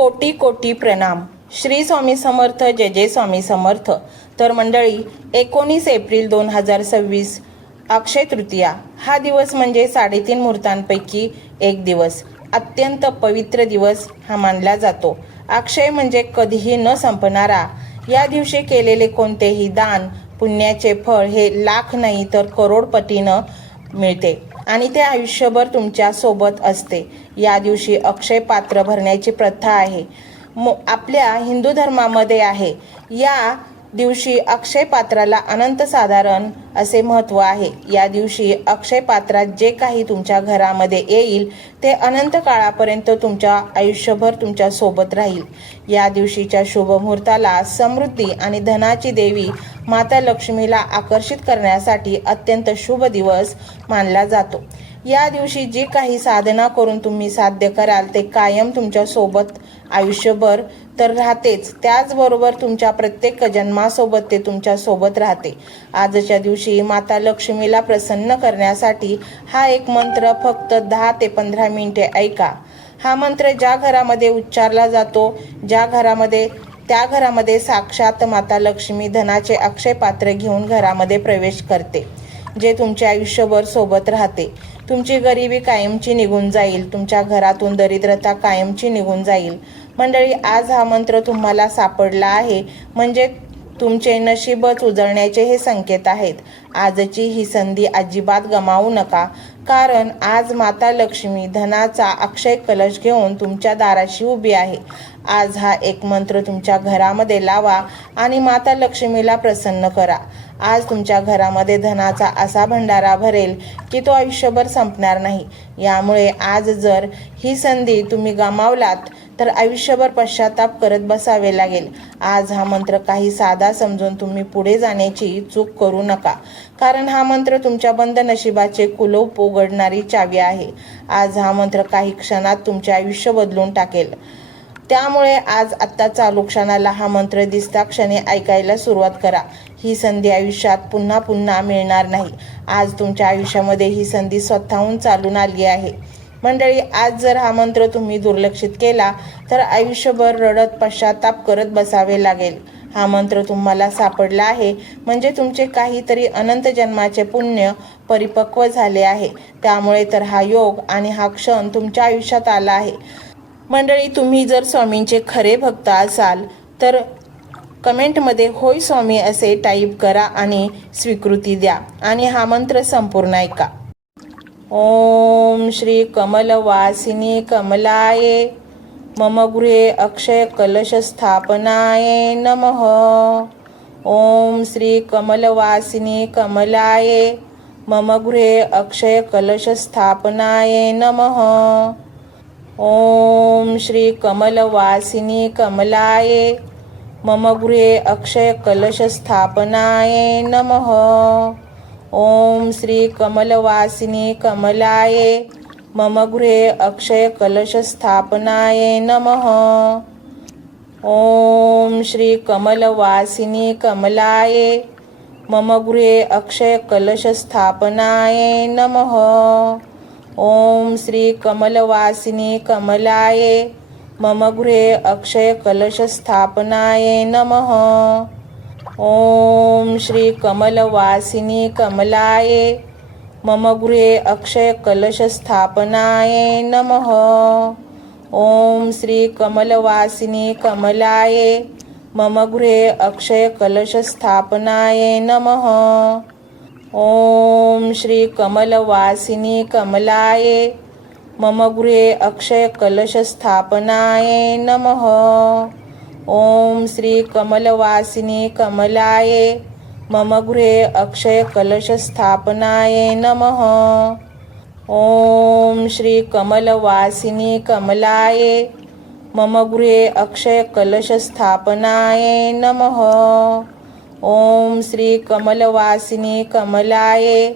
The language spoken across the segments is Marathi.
कोटी कोटी प्रणाम. श्री स्वामी समर्थ. जय जय स्वामी समर्थ. तर मंडळी, 19 एप्रिल 2026 अक्षय तृतीया हा दिवस म्हणजे 3.5 मुहूर्तांपैकी एक दिवस. अत्यंत पवित्र दिवस हा मानला जातो. अक्षय म्हणजे कधीही न संपणारा. या दिवशी केलेले कोणतेही दान पुण्याचे फळ हे लाख नाही तर करोडपटीनं मिळते आणि ते आयुष्यभर तुमच्या सोबत असते. या दिवशी अक्षय पात्र भरण्याची प्रथा आहे, आपल्या हिंदू धर्मामध्ये आहे. या दिवशी अक्षय पात्राला अनंत साधारण असे महत्त्व आहे. या दिवशी अक्षय पात्रात जे काही तुमच्या घरामध्ये येईल ते अनंत काळापर्यंत तुमच्या आयुष्यभर तुमच्या सोबत राहील. या दिवशीच्या शुभ मुहूर्ताला समृद्धी आणि धनाची देवी माता लक्ष्मीला आकर्षित करण्यासाठी अत्यंत शुभ दिवस मानला जातो. या दिवशी जी काही साधना करून तुम्ही साध्य कराल ते कायम तुमच्या सोबत आयुष्यभर तर राहतेच, त्याचबरोबर तुमच्या प्रत्येक जन्मासोबत ते तुमच्या सोबत राहते. आजच्या दिवशी माता लक्ष्मीला प्रसन्न करण्यासाठी हा एक मंत्र फक्त 10 ते 15 मिनिटे ऐका. हा मंत्र ज्या घरामध्ये उच्चारला जातो, त्या घरामध्ये साक्षात माता लक्ष्मी धनाचे अक्षय पात्र घेऊन घरामध्ये प्रवेश करते, जे तुमच्या आयुष्यभर सोबत राहते. तुमची गरिबी कायमची निघून जाईल. तुमच्या घरातून दरिद्रता कायमची निघून जाईल. मंडळी, आज हा मंत्र तुम्हाला सापडला आहे म्हणजे तुमचे नशीबच उजळण्याचे हे संकेत आहेत. आजची ही संधी अजिबात गमावू नका, कारण आज माता लक्ष्मी धनाचा अक्षय कलश घेऊन तुमच्या दाराशी उभी आहे. आज हा एक मंत्र तुमच्या घरामध्ये लावा आणि माता लक्ष्मीला प्रसन्न करा. आज तुमच्या घरामध्ये धनाचा असा भंडारा भरेल की तो आयुष्यभर संपणार नाही. यामुळे आज जर ही संधी तुम्ही गमावलात तर आयुष्यभर पश्चाताप करत बसावे लागेल. आज हा मंत्र काही साधा समजून तुम्ही पुढे जाण्याची चूक करू नका, कारण हा मंत्र तुमच्या बंद नशिबाचे कुलूप उघडणारी चावी आहे. आज हा मंत्र काही क्षणात तुमचे आयुष्य बदलून टाकेल. त्यामुळे आज आत्ता चालू क्षणाला हा मंत्र दिसता क्षणी ऐकायला सुरुवात करा. ही संधी आयुष्यात पुन्हा पुन्हा मिळणार नाही. आज तुमच्या आयुष्यामध्ये ही संधी स्वतःहून चालून आली आहे. मंडळी, आज जर हा मंत्र तुम्ही दुर्लक्षित केला तर आयुष्यभर रडत पश्चाताप करत बसावे लागेल. हा मंत्र तुम्हाला सापडला आहे म्हणजे तुमचे काहीतरी अनंत जन्माचे पुण्य परिपक्व झाले आहे. त्यामुळे तर हा योग आणि हा क्षण तुमच्या आयुष्यात आला आहे. मंडळी, तुम्ही जर स्वामींचे खरे भक्त असाल तर कमेंटमध्ये होय स्वामी असे टाईप करा आणि स्वीकृती द्या आणि हा मंत्र संपूर्ण ऐका. ओम श्री कमलवासिनी कमलाये मम गृहे अक्षय कलश स्थापनाये नमः. ओम श्री कमलवासिनी कमलाये मम गृहे अक्षय कलश स्थापनाये नमः. ओम श्री कमलवासिनी कमलाये मम गृहे अक्षय कलश स्थापनाये नमः. ओम श्री कमलवासिनी कमलाये मम गृहे अक्षय कलश स्थापनाये नमः. ओम श्री कमलवासिनी कमलाये मम गृहे अक्षय कलश स्थापनाये नमः. ओम श्री कमलवासिनी कमलाये मम गृहे अक्षय कलश स्थापनाये नमः. ओम श्री कमलवासिनी कमलाये मम गृहे अक्षय कलश स्थापनाये नमः. ओम श्री कमलवासिनी कमलाये मम गृहे अक्षय कलश स्थापनाये नमः. ओम श्री कमलवासिनी कमलाये मम गृहे अक्षय कलश स्थापनाये नमः. ओम श्री कमलवासिनी कमलाये मम गृहे अक्षय कलश स्थापनाये नमः. ओम श्री कमलवासिनी कमलाये मम गृहे अक्षय कलश स्थापनाये नमः. ओम श्री कमलवासिनी कमलाये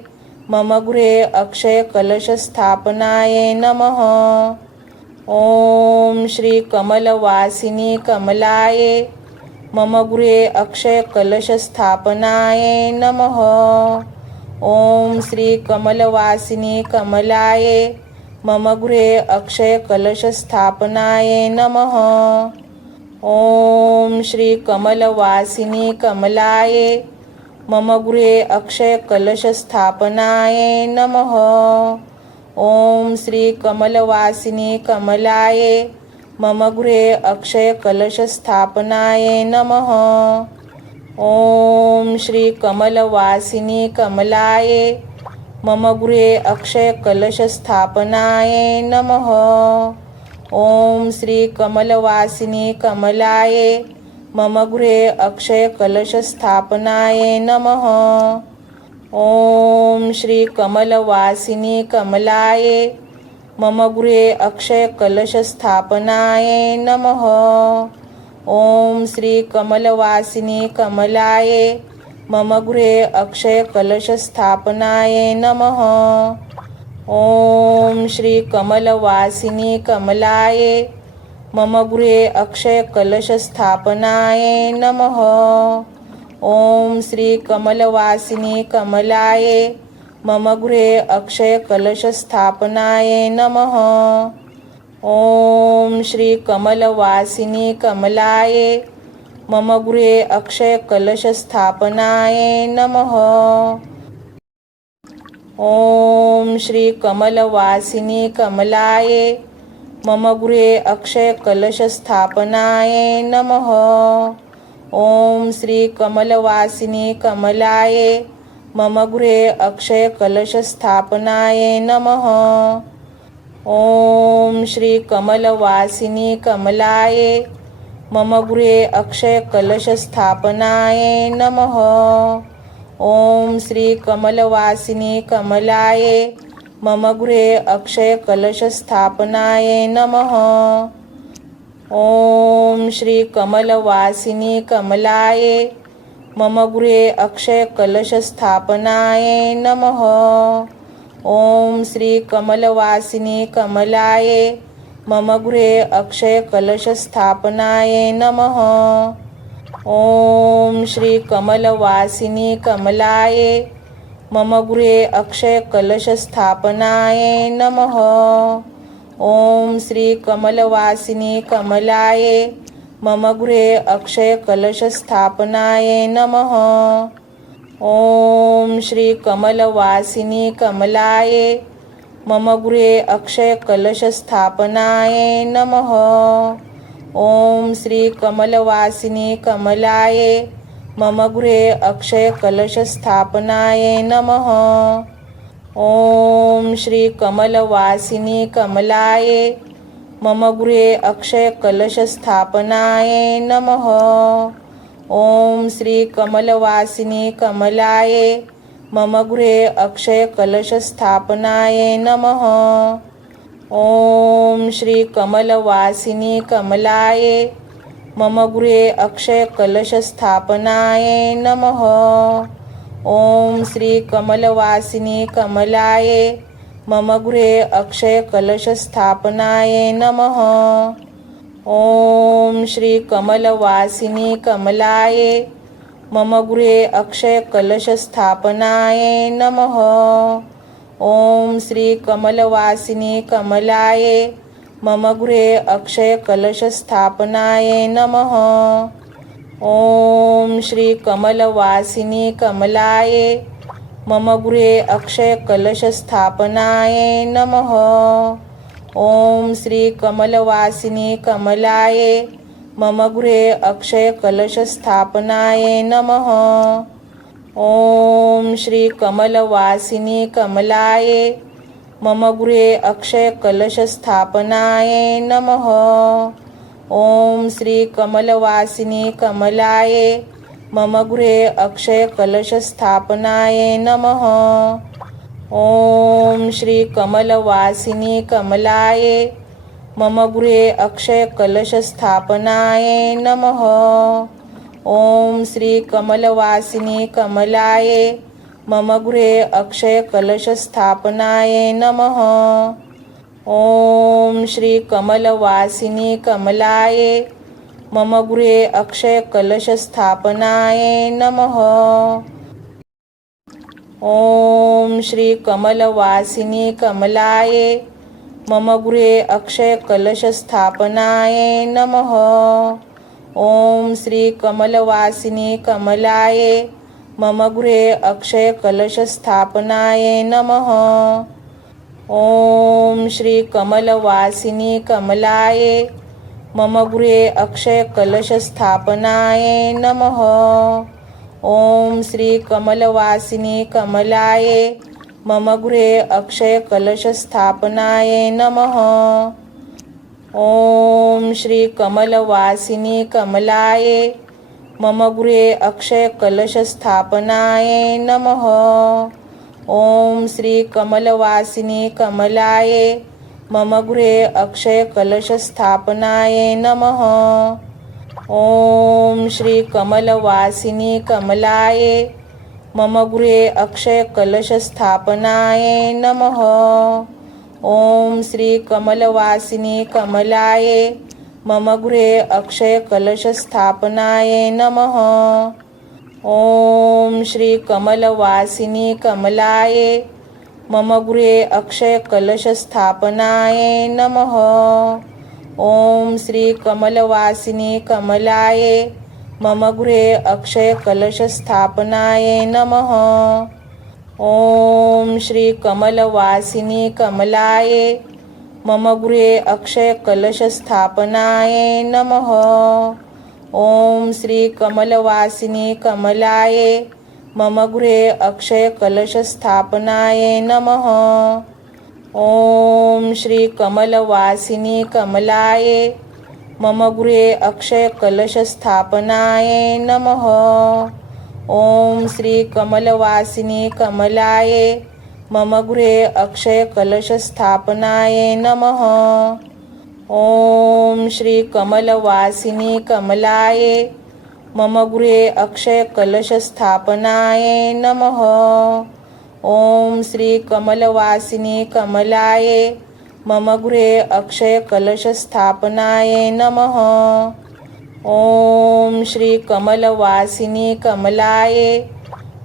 मम गृहे अक्षय कलश स्थापनाये नमः. ओम श्री कमलवासिनी कमलाये मम गृहे अक्षय कलश स्थापनाये नमः. ओम श्री कमलवासिनी कमलाये मम गृहे अक्षयकलशस्थापनाय नमः। ॐ श्री कमलवासिनी कमलाय मम गृहे अक्षयकलशस्थापनाय नमः। ॐ श्री कमलवासिनी कमलाय मम गृहे अक्षयकलशस्थापनाय नमः। ॐ श्री कमलवासिनी कमलाय मम गृहे अक्षयकलशस्थापनाय नमः। ॐ श्री कमलवासिनी कमलाय मम गृहे अक्षयकलशस्थापनाय नमः। ॐ श्री कमलवासिनी कमलाय मम गृहे अक्षयकलशस्थापनाय नमः। ॐ श्री कमलवासिनी कमलाय मम गृहे अक्षयकलशस्थापनाय नमः। ॐ श्री कमलवासिनी कमलाय मम गृहे अक्षयकलशस्थापनाय नमः। ॐ श्री कमलवासिनी कमलाय मम गृहे अक्षयकलशस्थापनाय नमः। ॐ श्री कमलवासिनी कमलाय मम गृहे अक्षयकलशस्थापनाय नमः। ॐ श्री कमलवासिनी कमलाय मम गृहे अक्षयकलशस्थापनाय नमः। ॐ श्री कमलवासिनी कमलाय मम गृहे अक्षयकलशस्थापनाय नमः। ॐ श्री कमलवासिनी कमलाय मम गृहे अक्षयकलशस्थापनाय नमः। ॐ श्री कमलवासिनी कमलाय मम गृहे अक्षयकलशस्थापनाय नमः। ॐ श्री कमलवासिनी कमलाय मम गृहे अक्षयकलशस्थापनाय नमः। ॐ श्री कमलवासिनी कमलाय मम गृहे अक्षयकलशस्थापनाय नमः। ॐ श्री कमलवासिनी कमलाय मम गृहे अक्षयकलशस्थापनाय नमः। ॐ श्री कमलवासिनी कमलाय मम गृहे अक्षयकलशस्थापनाय नमः। ॐ श्री कमलवासिनी कमलाय मम गृहे अक्षयकलशस्थापनाय नमः। ॐ श्री कमलवासिनी कमलाय मम गृहे अक्षयकलशस्थापनाय नमः। ॐ श्री कमलवासिनी कमलाय मम गृहे अक्षयकलशस्थापनाय नमः। ॐ श्री कमलवासिनी कमलाय मम गृहे अक्षयकलशस्थापनाय नमः। ॐ श्री कमलवासिनी कमलाय मम गृहे अक्षयकलशस्थापनाय नमः। ॐ श्री कमलवासिनी कमलाय मम गृहे अक्षयकलशस्थापनाय नमः। ॐ श्री कमलवासिनी कमलाय मम गृहे अक्षयकलशस्थापनाय नमः। ॐ श्री कमलवासिनी कमलाय मम गृहे अक्षयकलशस्थापनाय नमः। ॐ श्री कमलवासिनी कमलाय मम गृहे अक्षयकलशस्थापनाय नमः। ॐ श्री कमलवासिनी कमलाय मम गृहे अक्षयकलशस्थापनाय नमः। ॐ श्री कमलवासिनी कमलाय मम गृहे अक्षयकलशस्थापनाय नमः। ॐ श्री कमलवासिनी कमलाय मम गृहे अक्षयकलशस्थापनाय नमः। ॐ श्री कमलवासिनी कमलाय मम गृहे अक्षयकलशस्थापनाय नमः। ॐ श्री कमलवासिनी कमलाय मम गृहे अक्षयकलशस्थापनाय नमः। ॐ श्री कमलवासिनी कमलाय मम गृहे अक्षयकलशस्थापनाय नमः। ॐ श्री कमलवासिनी कमलाय मम गृहे अक्षयकलशस्थापनाय नमः। ॐ श्री कमलवासिनी कमलाय मम गृहे अक्षयकलशस्थापनाय नमः। ॐ श्री कमलवासिनी कमलाय मम गृहे अक्षयकलशस्थापनाय नमः। ॐ श्री कमलवासिनी कमलाय मम गृहे अक्षयकलशस्थापनाय नमः। ॐ श्री कमलवासिनी कमलाय मम गृहे अक्षयकलशस्थापनाय नमः। ॐ श्री कमलवासिनी कमलाय मम गृहे अक्षयकलशस्थापनाय नमः। ॐ श्री कमलवासिनी कमलाय मम गृहे अक्षयकलशस्थापनाय नमः। ॐ श्री कमलवासिनी कमलाय मम गृहे अक्षयकलशस्थापनाय नमः। ॐ श्री कमलवासिनी कमलाय मम गृहे अक्षयकलशस्थापनाय नमः। ॐ श्री कमलवासिनी कमलाय मम गृहे अक्षयकलशस्थापनाय नमः। ॐ श्री कमलवासिनी कमलाय मम गृहे अक्षयकलशस्थापनाय नमः। ॐ श्री कमलवासिनी कमलाय मम गृहे अक्षयकलशस्थापनाय नमः। ॐ श्री कमलवासिनी कमलाय मम गृहे अक्षयकलशस्थापनाय नमः। ॐ श्री कमलवासिनी कमलाय मम गृहे अक्षयकलशस्थापनाय नमः। ॐ श्री कमलवासिनी कमलाय मम गृहे अक्षयकलशस्थापनाय नमः। ॐ श्री कमलवासिनी कमलाय मम गृहे अक्षयकलशस्थापनाय नमः। ॐ श्री कमलवासिनी कमलाय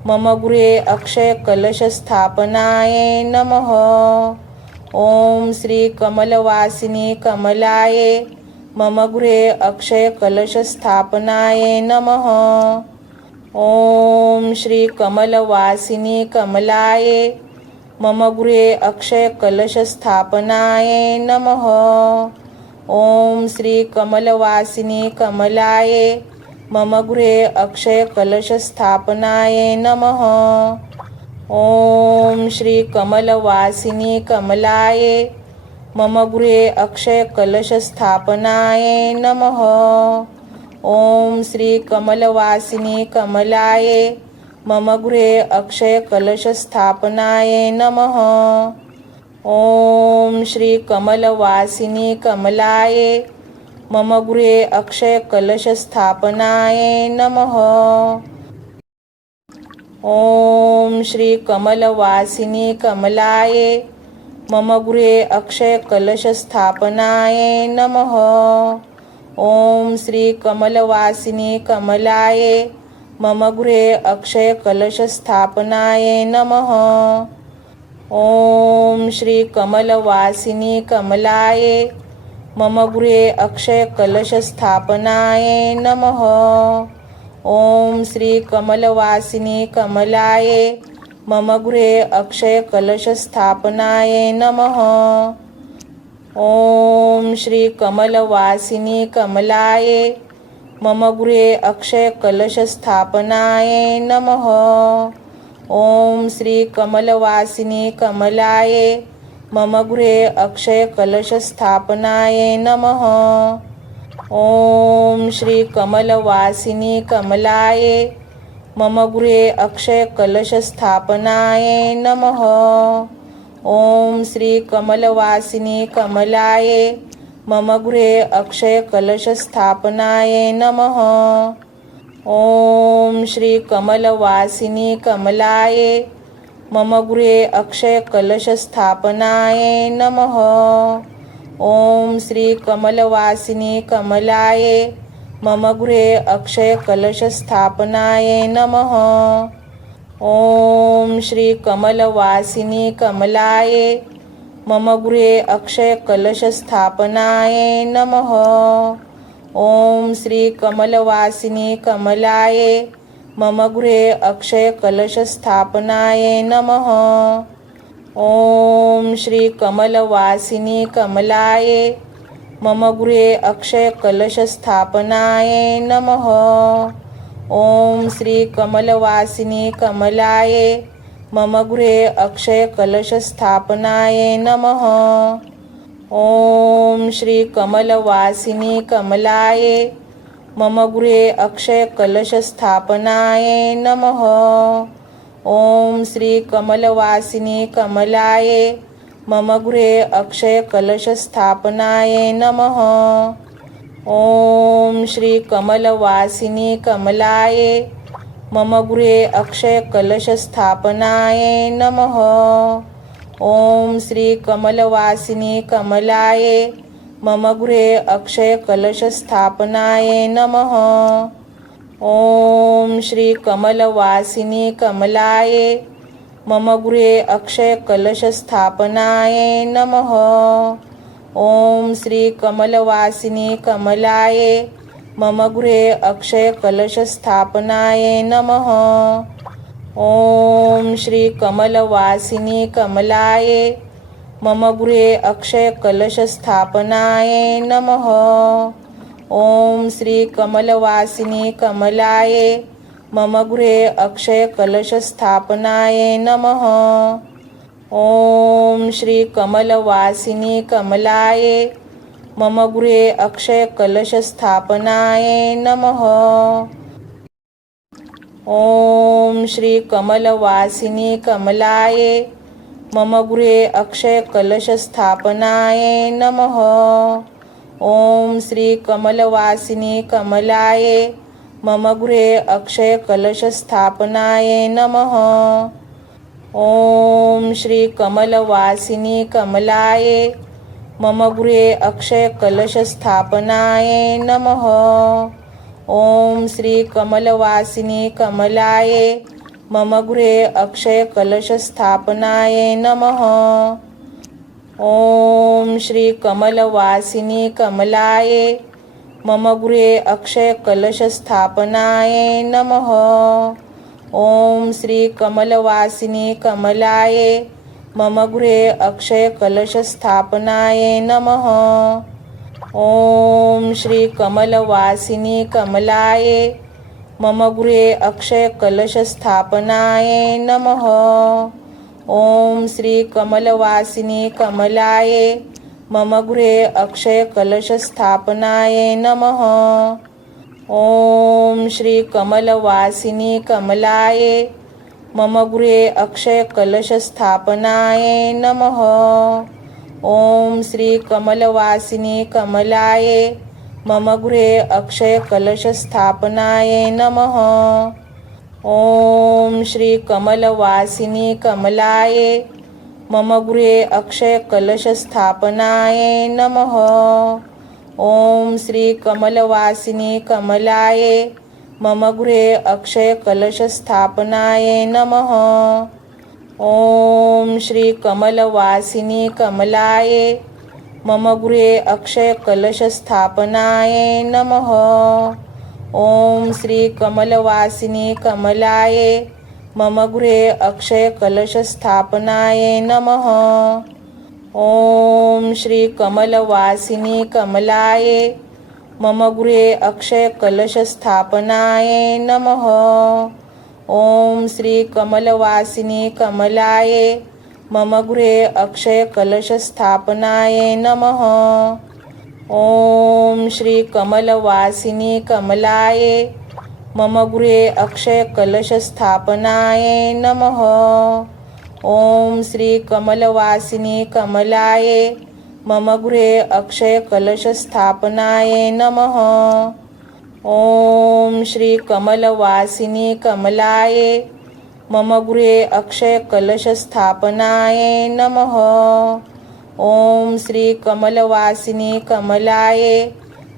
मम गृहे अक्षयकलशस्थापनाय नमः। ॐ श्री कमलवासिनी कमलाय मम गृहे अक्षयकलशस्थापनाय नमः। ॐ श्री कमलवासिनी कमलाय मम गृहे अक्षयकलशस्थापनाय नमः। ॐ श्री कमलवासिनी कमलाय मम गृहे अक्षयकलशस्थापनाय नमः। ॐ श्री कमलवासिनी कमलाय मम गृहे अक्षयकलशस्थापनाय नमः। ॐ श्री कमलवासिनी कमलाय मम गृहे अक्षयकलशस्थापनाय नमः। ॐ श्री कमलवासिनी कमलाय मम गृहे अक्षयकलशस्थापनाय नमः। ॐ श्री कमलवासिनी कमलाय मम गृहे अक्षयकलशस्थापनाय नमः। ॐ श्री कमलवासिनी कमलाय मम गृहे अक्षयकलशस्थापनाय नमः। ॐ श्री कमलवासिनी कमलाय मम गृहे अक्षयकलशस्थापनाय नमः। ॐ श्री कमलवासिनी कमलाय मम गृहे अक्षयकलशस्थापनाय नमः। ॐ श्री कमलवासिनी कमलाय मम गृहे अक्षयकलशस्थापनाय नमः। ॐ श्री कमलवासिनी कमलाय मम गृहे अक्षयकलशस्थापनाय नमः। ॐ श्री कमलवासिनी कमलाय मम गृहे अक्षयकलशस्थापनाय नमः। ॐ श्री कमलवासिनी कमलाय मम गृहे अक्षयकलशस्थापनाय नमः। ॐ श्री कमलवासिनी कमलाय मम गृहे अक्षयकलशस्थापनाय नमः। ॐ श्री कमलवासिनी कमलाय मम गृहे अक्षयकलशस्थापनाय नमः। ॐ श्री कमलवासिनी कमलाय मम गृहे अक्षय कलशस्थापनाय नमः। ओम श्री कमलवासिनी कमलाय मम गृहे अक्षय कलशस्थापनाय नमः। ओम श्री कमलवासिनी कमलाय मम गृहे अक्षय कलशस्थापनाय नमः। ओम श्री कमलवासिनी कमलाय मम गृहे अक्षय कलशस्थापनाय नमः। ओम श्री कमलवासिनी कमलाय मम गृहे अक्षय कलशस्थापनाय नमः। ओम श्री कमलवासिनी कमलाय मम गृहे अक्षय कलशस्थापनाय नमः। ओम श्री कमलवासिनी कमलाय मम गृहे अक्षय कलशस्थापनाय नमः। ओम श्री कमलवासिनी कमलाय मम गृहे अक्षय कलशस्थापनाय नमः। ओम श्री कमलवासिनी कमलाय मम गृहे अक्षय कलशस्थापनाय नमः। ओम श्री कमलवासिनी कमलाय मम गृहे अक्षय कलशस्थापनाय नमः। ओम श्री कमलवासिनी कमलाय मम गृहे अक्षय कलशस्थापनाय नमः। ओम श्री कमलवासिनी कमलाय मम गृहे अक्षय कलशस्थापनाय नमः। ओम श्री कमलवासिनी कमलाय मम गृहे अक्षय कलशस्थापनाय नमः। ओम श्री कमलवासिनी कमलाय मम गृहे अक्षय कलशस्थापनाय नमः। ओम श्री कमलवासिनी कमलाय मम गृहे अक्षय कलशस्थापनाय नमः। ओम श्री कमलवासिनी कमलाय मम गृहे अक्षय कलशस्थापनाय नमः। ओम श्री कमलवासिनी कमलाय मम गृहे अक्षय कलशस्थापनाय नमः। ओम श्री कमलवासिनी कमलाय मम गृहे अक्षय कलशस्थापनाय नमः। ओम श्री कमलवासिनी कमलाय मम गृहे अक्षय कलशस्थापनाय नमः। ओम श्री कमलवासिनी कमलाय मम गृहे अक्षय कलशस्थापनाय नमः। ओम श्री कमलवासिनी कमलाय मम गृहे अक्षय कलशस्थापनाय नमः। ओम श्री कमलवासिनी कमलाय मम गृहे अक्षय कलशस्थापनाय नमः। ओम श्री कमलवासिनी कमलाय मम गृहे अक्षय कलशस्थापनाय नमः। ओम श्री कमलवासिनी कमलाय मम गृहे अक्षय कलशस्थापनाय नमः। ओम श्री कमलवासिनी कमलाय मम गृहे अक्षय कलशस्थापनाय नमः। ओम श्री कमलवासिनी कमलाय मम गृहे अक्षय कलशस्थापनाय नमः। ओम श्री कमलवासिनी कमलाय मम गृहे अक्षय कलशस्थापनाय नमः। ओम श्री कमलवासिनी कमलाय मम गृहे अक्षय कलशस्थापनाय नमः। ओम श्री कमलवासिनी कमलाय मम गृहे अक्षय कलशस्थापनाय नमः। ओम श्री कमलवासिनी कमलाय मम गृहे अक्षय कलशस्थापनाय नमः। ओम श्री कमलवासिनी कमलाय मम गृहे अक्षय कलशस्थापनाय नमः। ओम श्री कमलवासिनी कमलाय मम गृहे अक्षय कलशस्थापनाय नमः। ओम श्री कमलवासिनी कमलाय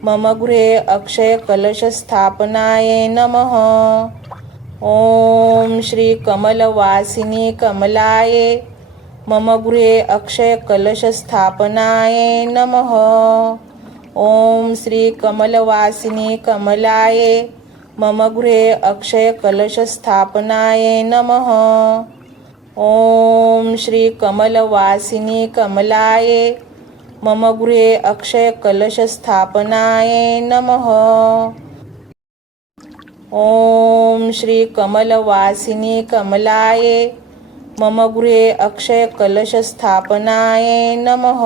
मम गृहे अक्षय कलशस्थापनाय नमः। ओम श्री कमलवासिनी कमलाय मम गृहे अक्षयकलशस्थापनाय नमः। ओम श्री कमलवासिनी कमलाये मम गृहे अक्षयकलशस्थापनाय नमः। ओम श्री कमलवासिनी कमलाये मम गृहे अक्षयकलशस्थापनाय नमः। ओम श्री कमलवासिनी कमलाये मम गृहे अक्षयकलशस्थापनाय नमः।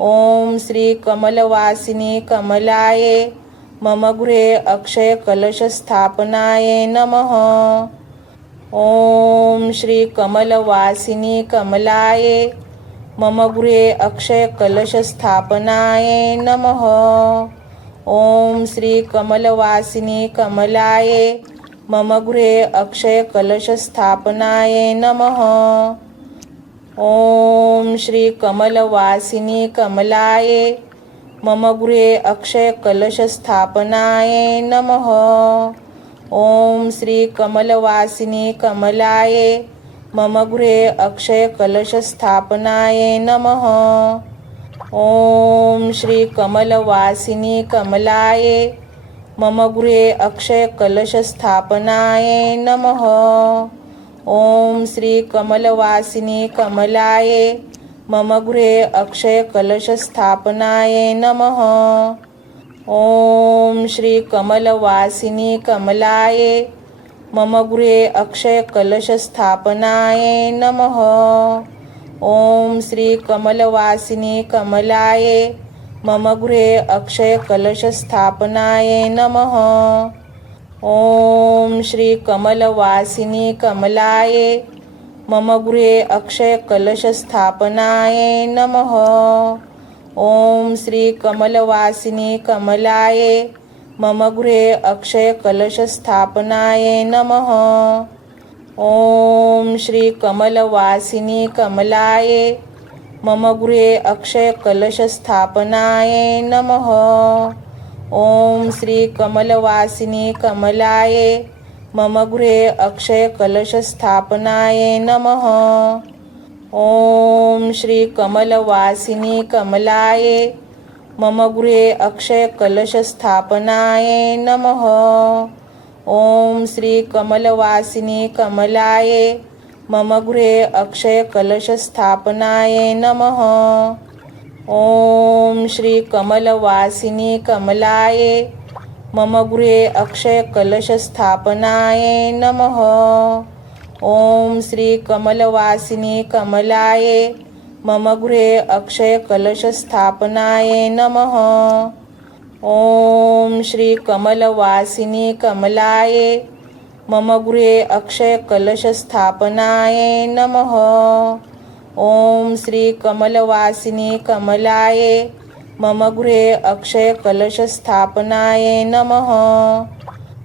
ओम श्री कमलवासिनी कमलाये मम गृहे अक्षयकलशस्थापनाय नमः। ओम श्री कमलवासिनी कमलाये मम गृहे अक्षयकलशस्थापनाय नमः। ओम श्री कमलवासिनी कमलाये मम गृहे अक्षयकलशस्थापनाय नमः। ओम श्री कमलवासिनी कमलाये मम गृहे अक्षयकलशस्थापनाय नमः। ओम श्री कमलवासिनी कमलाये मम गृहे अक्षयकलशस्थापनाय नमः। ओम श्री कमलवासिनी कमलाये मम गृहे अक्षयकलशस्थापनाय नमः। ओम श्री कमलवासिनी कमलाये मम गृहे अक्षयकलशस्थापनाय नमः। ओम श्री कमलवासिनी कमलाये मम गृहे अक्षयकलशस्थापनाय नमः। ओम श्री कमलवासिनी कमलाये मम गृहे अक्षयकलशस्थापनाय नमः। ओम श्री कमलवासिनी कमलाये मम गृहे अक्षयकलशस्थापनाय नमः। ओम श्री कमलवासिनी कमलाये मम गृहे अक्षयकलशस्थापनाय नमः। ओम श्री कमलवासिनी कमलाये मम गृहे अक्षयकलशस्थापनाय नमः। ओम श्री कमलवासिनी कमलाये मम गृहे अक्षयकलशस्थापनाय नमः। ओम श्री कमलवासिनी कमलाये मम गृहे अक्षयकलशस्थापनाय नमः। ओम श्री कमलवासिनी कमलाये मम गृहे अक्षयकलशस्थापनाय नमः। ओम श्री कमलवासिनी कमलाये मम गृहे अक्षयकलशस्थापनाय नमः। ओम श्री कमलवासिनी कमलाये मम गृहे अक्षयकलशस्थापनाय नमः। ओम श्री कमलवासिनी कमलाये मम गृहे अक्षयकलशस्थापनाय नमः। ओम श्री कमलवासिनी कमलाये मम गृहे अक्षयकलशस्थापनाय नमः।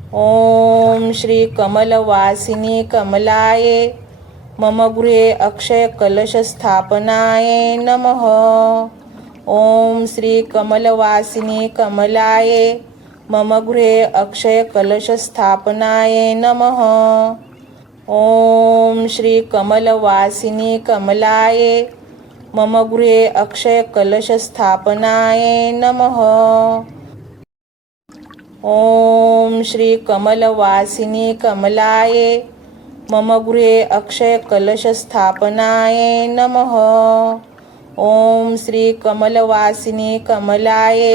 ओम श्री कमलवासिनी कमलाये मम गृहे अक्षयकलशस्थापनाय नमः। ओम श्री कमलवासिनी कमलाये मम गृहे अक्षयकलशस्थापनाय नमः। ओम श्री कमलवासिनी कमलाये मम गृहे अक्षयकलशस्थापनाय नमः। ओम श्री कमलवासिनी कमलाये मम गृहे अक्षयकलशस्थापनाय नमः। ओम श्री कमलवासिनी कमलाये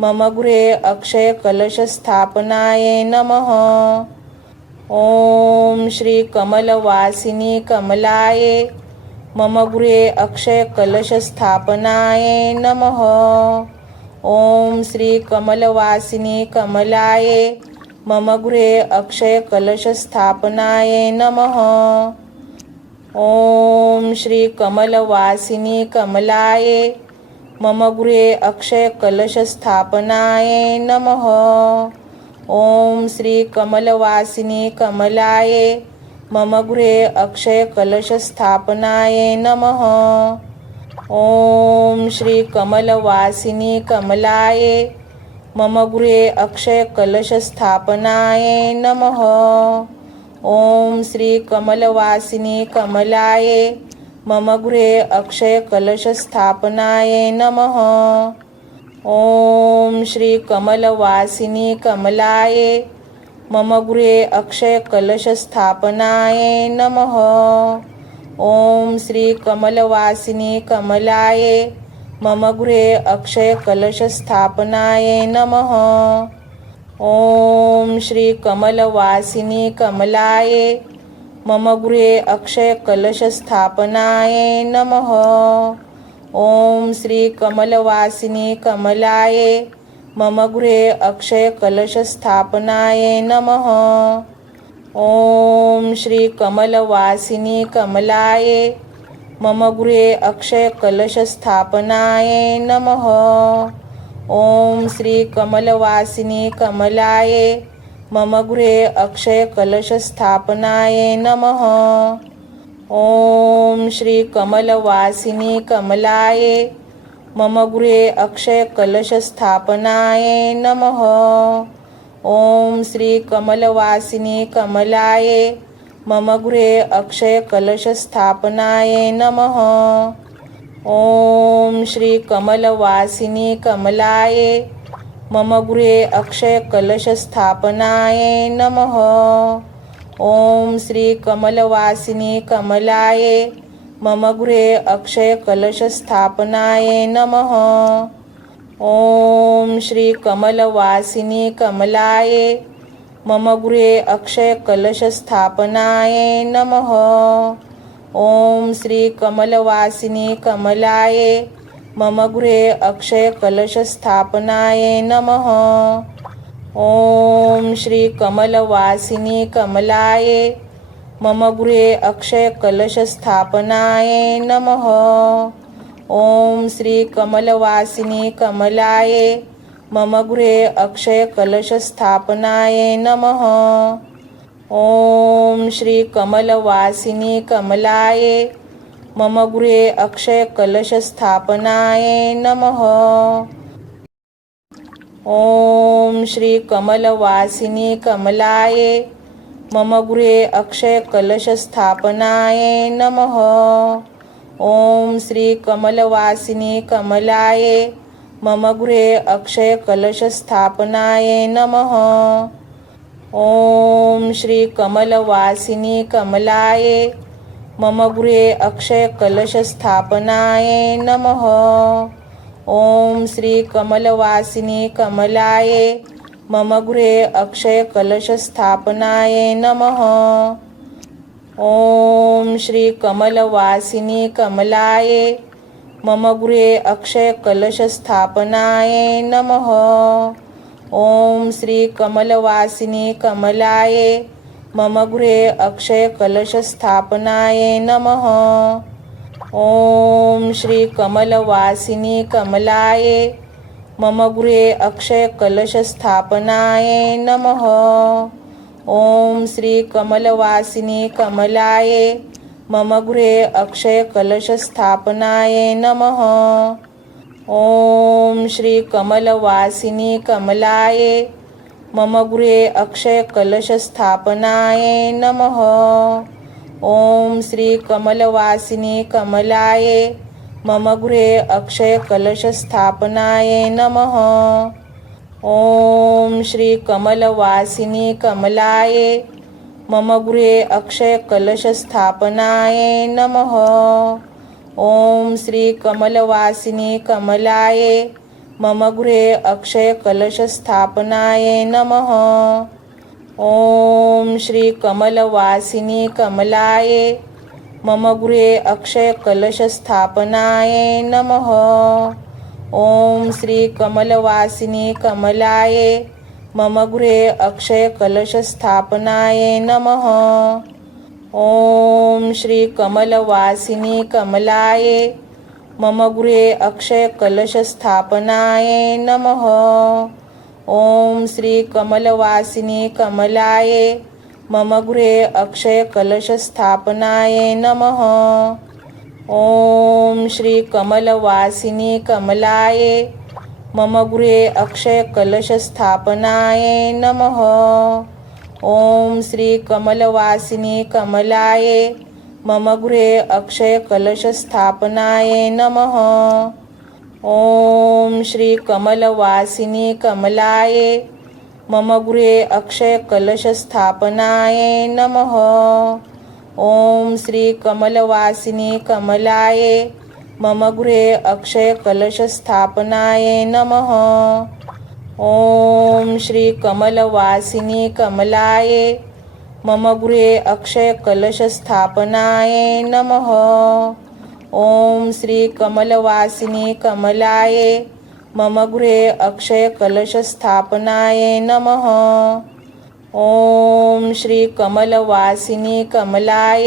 मम गृहे अक्षयकलशस्थापनाय नमः। ओम श्री कमलवासिनी कमलाये मम गृहे अक्षयकलशस्थापनाय नमः। ओम श्री कमलवासिनी कमलाये मम गृहे अक्षयकलशस्थापनाय नमः। ओम श्री कमलवासिनी कमलाये मम गृहे अक्षयकलशस्थापनाय नमः। ओम श्री कमलवासिनी कमलाये मम गृहे अक्षयकलशस्थापनाय नमः। ओम श्री कमलवासिनी कमलाये मम गृहे अक्षयकलशस्थापनाय नमः। ओम श्री कमलवासिनी कमलाये मम गृहे अक्षयकलशस्थापनाय नमः। ॐ श्री कमलवासिनी कमलाय मम गृहे अक्षयकलशस्थापनाय नमः। ॐ श्री कमलवासिनी कमलाय मम गृहे अक्षयकलशस्थापनाय नमः। ॐ श्री कमलवासिनी कमलाय मम गृहे अक्षयकलशस्थापनाय नमः। ॐ श्री कमलवासिनी कमलाय मम गृहे अक्षयकलशस्थापनाय नमः। ॐ श्री कमलवासिनी कमलाय मम गृहे अक्षयकलशस्थापनाय नमः। ॐ श्री कमलवासिनी कमलाय मम गृहे अक्षयकलशस्थापनाय नमः। ॐ श्री कमलवासिनी कमलाय मम गृहे अक्षयकलशस्थापनाय नमः। ॐ श्री कमलवासिनी कमलाय मम गृहे अक्षयकलशस्थापनाय नमः। ॐ श्री कमलवासिनी कमलाय मम गृहे अक्षयकलशस्थापनाय नमः। ॐ श्री कमलवासिनी कमलाय मम गृहे अक्षयकलशस्थापनाय नमः। ॐ श्री कमलवासिनी कमलाय मम गृहे अक्षयकलशस्थापनाय नमः। ॐ श्री कमलवासिनी कमलाय मम गृहे अक्षयकलशस्थापनाय नमः। ॐ श्री कमलवासिनी कमलाय मम गृहे अक्षयकलशस्थापनाय नमः। ॐ श्री कमलवासिनी कमलाय मम गृहे अक्षयकलशस्थापनाय नमः। ॐ श्री कमलवासिनी कमलाय मम गृहे अक्षयकलशस्थापनाय नमः। ॐ श्री कमलवासिनी कमलाय मम गृहे अक्षयकलशस्थापनाय नमः। ॐ श्री कमलवासिनी कमलाय मम गृहे अक्षयकलशस्थापनाय नमः। ॐ श्री कमलवासिनी कमलाय मम गृहे अक्षयकलशस्थापनाय नमः। ॐ श्री कमलवासिनी कमलाय मम गृहे अक्षयकलशस्थापनाय नमः। ॐ श्री कमलवासिनी कमलाय मम गृहे अक्षयकलशस्थापनाय नमः। ॐ श्री कमलवासिनी कमलाय मम गृहे अक्षयकलशस्थापनाय नमः। ॐ श्री कमलवासिनी कमलाय मम गृहे अक्षयकलशस्थापनाय नमः। ॐ श्री कमलवासिनी कमलाय मम गृहे अक्षयकलशस्थापनाय नमः। ॐ श्री कमलवासिनी कमलाय मम गृहे अक्षयकलशस्थापनाय नमः। ॐ श्री कमलवासिनी कमलाय मम गृहे अक्षयकलशस्थापनाय नमः। ॐ श्री कमलवासिनी कमलाय मम गृहे अक्षयकलशस्थापनाय नमः। ॐ श्री कमलवासिनी कमलाय मम गृहे अक्षयकलशस्थापनाय नमः। ॐ श्री कमलवासिनी कमलाय मम गृहे अक्षयकलशस्थापनाय नमः। ॐ श्री कमलवासिनी कमलाय मम गृहे अक्षयकलशस्थापनाय नमः। ॐ श्री कमलवासिनी कमलाय मम गृहे अक्षयकलशस्थापनाय नमः। ॐ श्री कमलवासिनी कमलाय मम गृहे अक्षयकलशस्थापनाय नमः। ॐ श्री कमलवासिनी कमलाय मम गृहे अक्षयकलशस्थापनाय नमः। ॐ श्री कमलवासिनी कमलाय मम गृहे अक्षयकलशस्थापनाय नमः। ॐ श्री कमलवासिनी कमलाय मम गृहे अक्षयकलशस्थापनाय नमः। ॐ श्री कमलवासिनी कमलाय मम गृहे अक्षयकलशस्थापनाय नमः। ॐ श्री कमलवासिनी कमलाय मम गृहे अक्षयकलशस्थापनाय नमः। ॐ श्री कमलवासिनी कमलाय मम गृहे अक्षयकलशस्थापनाय नमः। ॐ श्री कमलवासिनी कमलाय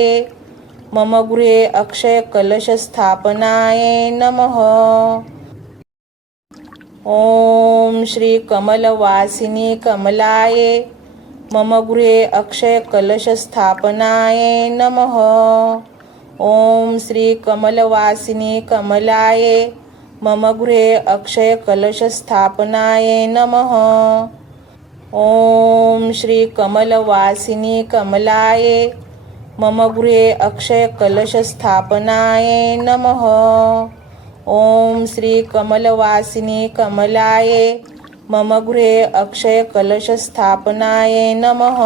मम गृहे अक्षयकलशस्थापनाय नमः। ॐ श्री कमलवासिनी कमलाय मम गृहे अक्षयकलशस्थापनाय नमः। ॐ श्री कमलवासिनी कमलाय मम गृहे अक्षयकलशस्थापनाय नमः। ॐ श्री कमलवासिनी कमलाय मम गृहे अक्षयकलशस्थापनाय नमः। ॐ श्री कमलवासिनी कमलाय मम गृहे अक्षयकलशस्थापनाय नमः।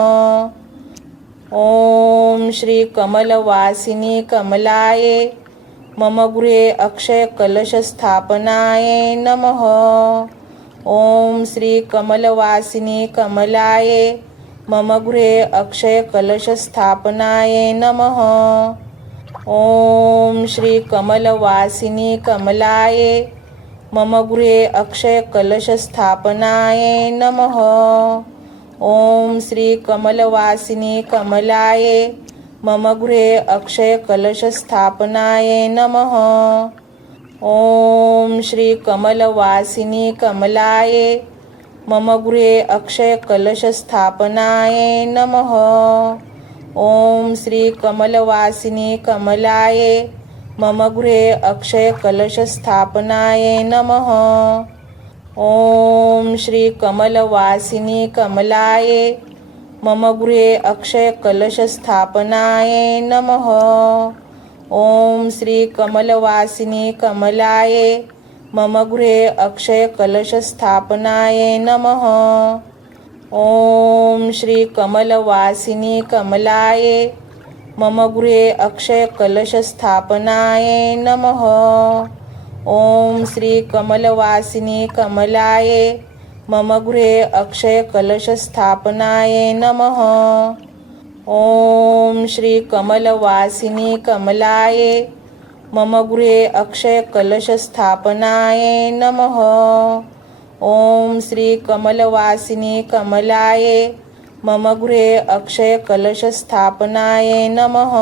ॐ श्री कमलवासिनी कमलाय मम गृहे अक्षयकलशस्थापनाय नमः। ॐ श्री कमलवासिनी कमलाय मम गृहे अक्षयकलशस्थापनाय नमः। ॐ श्री कमलवासिनी कमलाय मम गृहे अक्षयकलशस्थापनाय नमः। ॐ श्री कमलवासिनी कमलाय मम गृहे अक्षयकलशस्थापनाय नमः। ॐ श्री कमलवासिनी कमलाय मम गृहे अक्षयकलशस्थापनाय नमः। ॐ श्री कमलवासिनी कमलाय मम गृहे अक्षयकलशस्थापनाय नमः। ॐ श्री कमलवासिनी कमलाय मम गृहे अक्षयकलशस्थापनाय नमः। ॐ श्री कमलवासिनी कमलाय मम गृहे अक्षयकलशस्थापनाय नमः। ॐ श्री कमलवासिनी कमलाय मम गृहे अक्षयकलशस्थापनाय नमः। ॐ श्री कमलवासिनी कमलाय मम गृहे अक्षयकलशस्थापनाय नमः। ॐ श्री कमलवासिनी कमलाय मम गृहे अक्षयकलशस्थापनाय नमः। ॐ श्री कमलवासिनी कमलाय मम गृहे अक्षयकलशस्थापनाय नमः।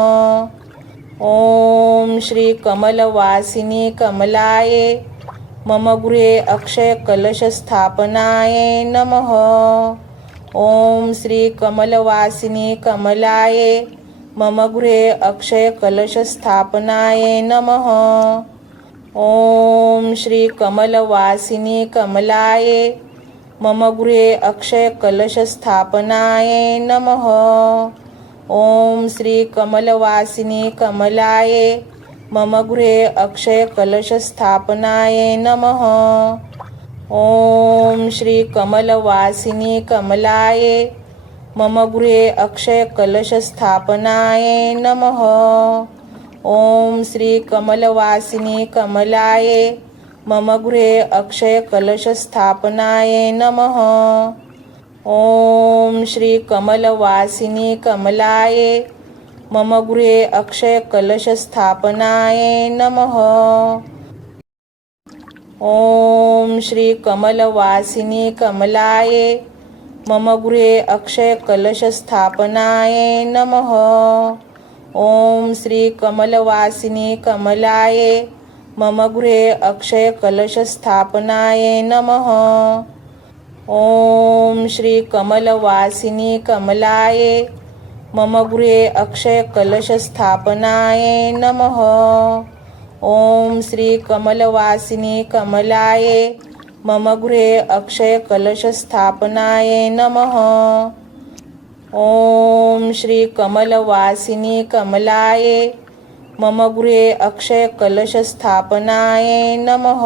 ॐ श्री कमलवासिनी कमलाय मम गृहे अक्षयकलशस्थापनाय नमः। ॐ श्री कमलवासिनी कमलाय मम गृहे अक्षयकलशस्थापनाय नमः। ॐ श्री कमलवासिनी कमलाय मम गृहे अक्षयकलशस्थापनाय नमः। ॐ श्री कमलवासिनी कमलाय मम गृहे अक्षयकलशस्थापनाय नमः। ॐ श्री कमलवासिनी कमलाय मम गृहे अक्षयकलशस्थापनाय नमः। ॐ श्री कमलवासिनी कमलाय मम गृहे अक्षयकलशस्थापनाय नमः। ॐ श्री कमलवासिनी कमलाय मम गृहे अक्षयकलशस्थापनाय नमः। ॐ श्री कमलवासिनी कमलाय मम गृहे अक्षयकलशस्थापनाय नमः। ॐ श्री कमलवासिनी कमलाय मम गृहे अक्षयकलशस्थापनाय नमः। ॐ श्री कमलवासिनी कमलाय मम गृहे अक्षयकलशस्थापनाय नमः। ॐ श्री कमलवासिनी कमलाय मम गृहे अक्षयकलशस्थापनाय नमः। ॐ श्री कमलवासिनी कमलाय मम गृहे अक्षयकलशस्थापनाय नमः।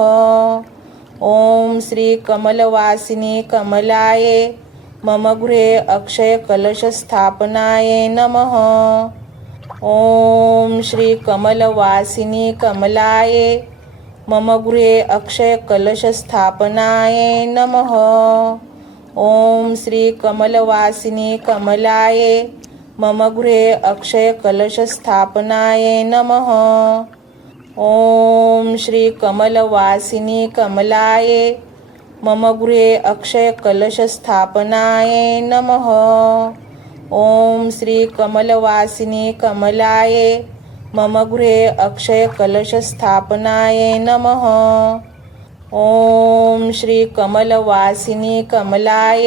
ॐ श्री कमलवासिनी कमलाय मम गृहे अक्षयकलशस्थापनाय नमः। ॐ श्री कमलवासिनी कमलाय मम गृहे अक्षयकलशस्थापनाय नमः। ॐ श्री कमलवासिनी कमलाय मम गृहे अक्षयकलशस्थापनाय नमः। ॐ श्री कमलवासिनी कमलाय मम गृहे अक्षयकलशस्थापनाय नमः। ॐ श्री कमलवासिनी कमलाय मम गृहे अक्षयकलशस्थापनाय नमः। ॐ श्री कमलवासिनी कमलाय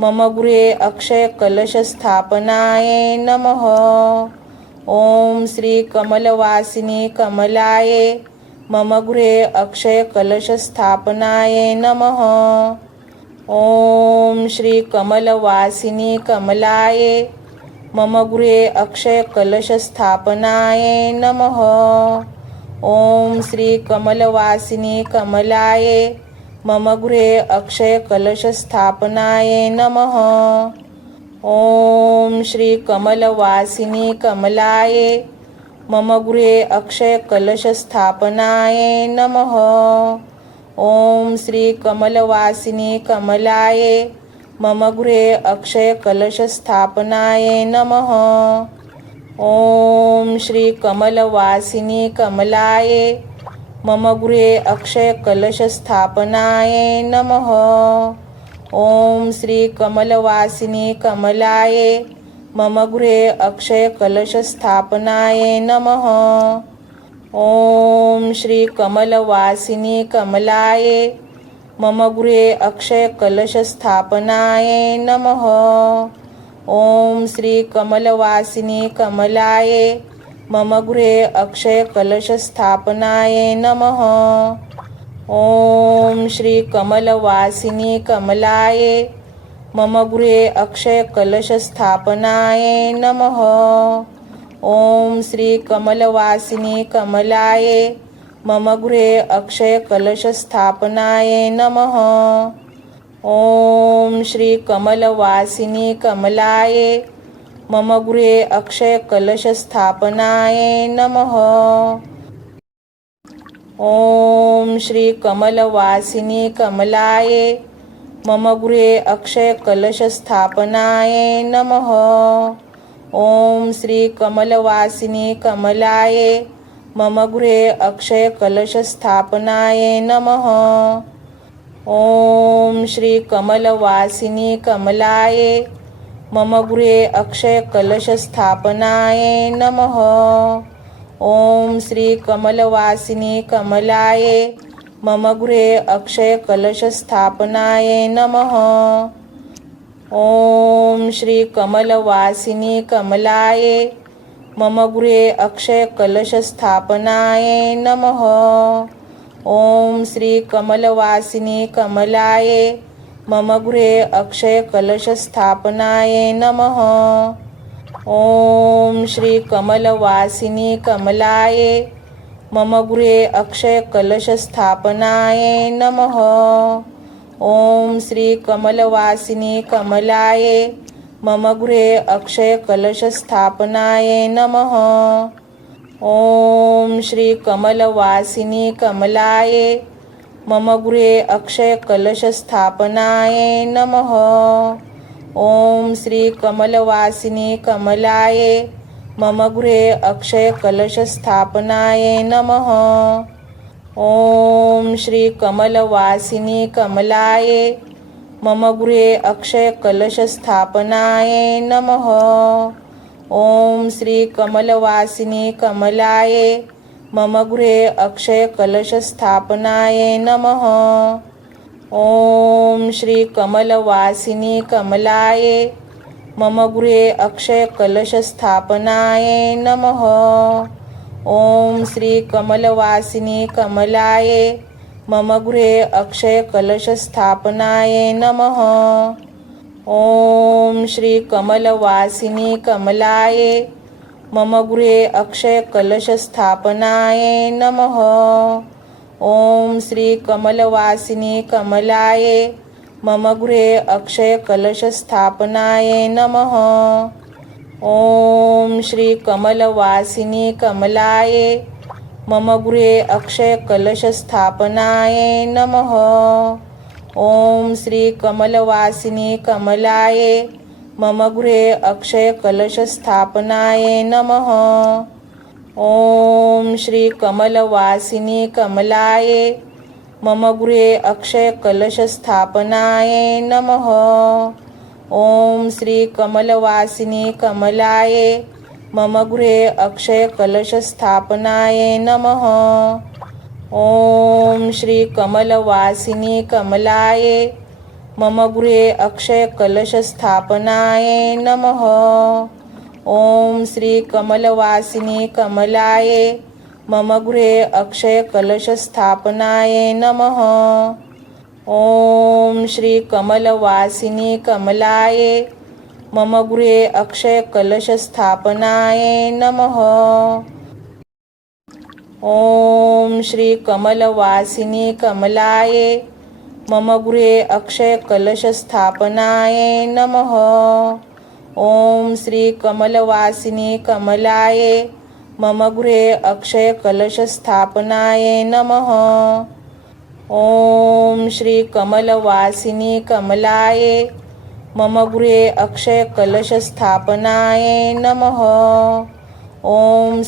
मम गृहे अक्षयकलशस्थापनाय नमः। ॐ श्री कमलवासिनी कमलाय मम गृहे अक्षयकलशस्थापनाय नमः। ॐ श्री कमलवासिनी कमलाय मम गृहे अक्षयकलशस्थापनाय नमः। ॐ श्री कमलवासिनी कमलाय मम गृहे अक्षयकलशस्थापनाय नमः। ॐ श्री कमलवासिनी कमलाय मम गृहे अक्षयकलशस्थापनाय नमः। ॐ श्री कमलवासिनी कमलाय मम गृहे अक्षयकलशस्थापनाय नमः। ॐ श्री कमलवासिनी कमलाय मम गृहे अक्षयकलशस्थापनाय नमः। ॐ श्री कमलवासिनी कमलाय मम गृहे अक्षयकलशस्थापनाय नमः। ॐ श्री कमलवासिनी कमलाय मम गृहे अक्षयकलशस्थापनाय नमः। ॐ श्री कमलवासिनी कमलाय मम गृहे अक्षयकलशस्थापनाय नमः। ॐ श्री कमलवासिनी कमलाय मम गृहे अक्षयकलशस्थापनाय नमः। ॐ श्री कमलवासिनी कमलाय मम गृहे अक्षयकलशस्थापनाय नमः। ॐ श्री कमलवासिनी कमलाय मम गृहे अक्षयकलशस्थापनाय नमः। ॐ श्री कमलवासिनी कमलाय मम गृहे अक्षयकलशस्थापनाय नमः। ॐ श्री कमलवासिनी कमलाय मम गृहे अक्षयकलशस्थापनाय नमः। ॐ श्री कमलवासिनी कमलाय मम गृहे अक्षयकलशस्थापनाय नमः। ॐ श्री कमलवासिनी कमलाय मम गृहे अक्षयकलशस्थापनाय नमः। ॐ श्री कमलवासिनी कमलाय मम गृहे अक्षयकलशस्थापनाय नमः। ॐ श्री कमलवासिनी कमलाय मम गृहे अक्षयकलशस्थापनाय नमः। ॐ श्री कमलवासिनी कमलाय मम गृहे अक्षयकलशस्थापनाय नमः। ॐ श्री कमलवासिनी कमलाय मम गृहे अक्षयकलशस्थापनाय नमः। ॐ श्री कमलवासिनी कमलाय मम गृहे अक्षयकलशस्थापनाय नमः। ॐ श्री कमलवासिनी कमलाय मम गृहे अक्षयकलशस्थापनाय नमः। ॐ श्री कमलवासिनी कमलाय मम गृहे अक्षयकलशस्थापनाय नमः। ॐ श्री कमलवासिनी कमलाय मम गृहे अक्षयकलशस्थापनाय नमः। ॐ श्री कमलवासिनी कमलाय मम गृहे अक्षयकलशस्थापनाय नमः। ॐ श्री कमलवासिनी कमलाय मम गृहे अक्षयकलशस्थापनाय नमः। ॐ श्री कमलवासिनी कमलाय मम गृहे अक्षयकलशस्थापनाय नमः। ॐ श्री कमलवासिनी कमलाय मम गृहे अक्षयकलशस्थापनाय नमः। ॐ श्री कमलवासिनी कमलाय मम गृहे अक्षयकलशस्थापनाय नमः। ॐ श्री कमलवासिनी कमलाय मम गृहे अक्षयकलशस्थापनाय नमः। ॐ श्री कमलवासिनी कमलाय मम गृहे अक्षयकलशस्थापनाय नमः। ॐ श्री कमलवासिनी कमलाय मम गृहे अक्षयकलशस्थापनाय नमः। ॐ श्री कमलवासिनी कमलाय मम गृहे अक्षयकलशस्थापनाय नमः। ॐ श्री कमलवासिनी कमलाय मम गृहे अक्षयकलशस्थापनाय नमः। ॐ श्री कमलवासिनी कमलाय मम गृहे अक्षयकलशस्थापनाय नमः। ॐ श्री कमलवासिनी कमलाय मम गृहे अक्षयकलशस्थापनाय नमः। ॐ श्री कमलवासिनी कमलाय मम गृहे अक्षयकलशस्थापनाय नमः। ॐ श्री कमलवासिनी कमलाय मम गृहे अक्षयकलशस्थापनाय नमः। ॐ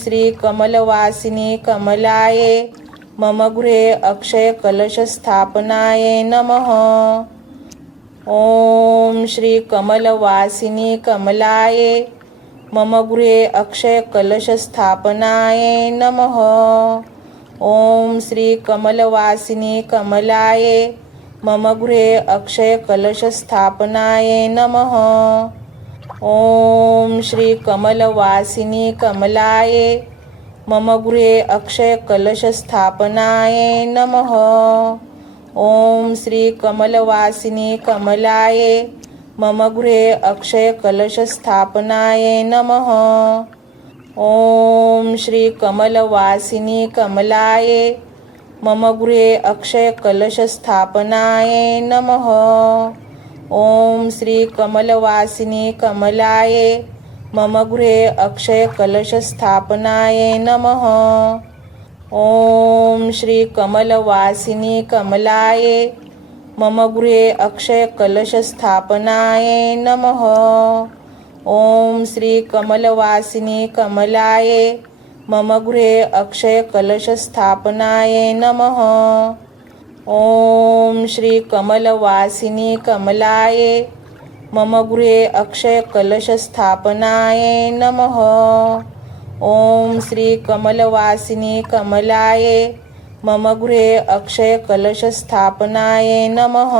श्री कमलवासिनी कमलाय मम गृहे अक्षयकलशस्थापनाय नमः। ॐ श्री कमलवासिनी कमलाय मम गृहे अक्षयकलशस्थापनाय नमः। ॐ श्री कमलवासिनी कमलाय मम गृहे अक्षयकलशस्थापनाय नमः। ॐ श्री कमलवासिनी कमलाय मम गृहे अक्षयकलशस्थापनाय नमः। ॐ श्री कमलवासिनी कमलाय मम गृहे अक्षयकलशस्थापनाय नमः। ॐ श्री कमलवासिनी कमलाय मम गृहे अक्षयकलशस्थापनाय नमः। ॐ श्री कमलवासिनी कमलाय मम गृहे अक्षयकलशस्थापनाय नमः। ॐ श्री कमलवासिनी कमलाय मम गृहे अक्षयकलशस्थापनाय नमः। ॐ श्री कमलवासिनी कमलाय मम गृहे अक्षयकलशस्थापनाय नमः। ॐ श्री कमलवासिनी कमलाय मम गृहे अक्षयकलशस्थापनाय नमः। ॐ श्री कमलवासिनी कमलाय मम गृहे अक्षयकलशस्थापनाय नमः।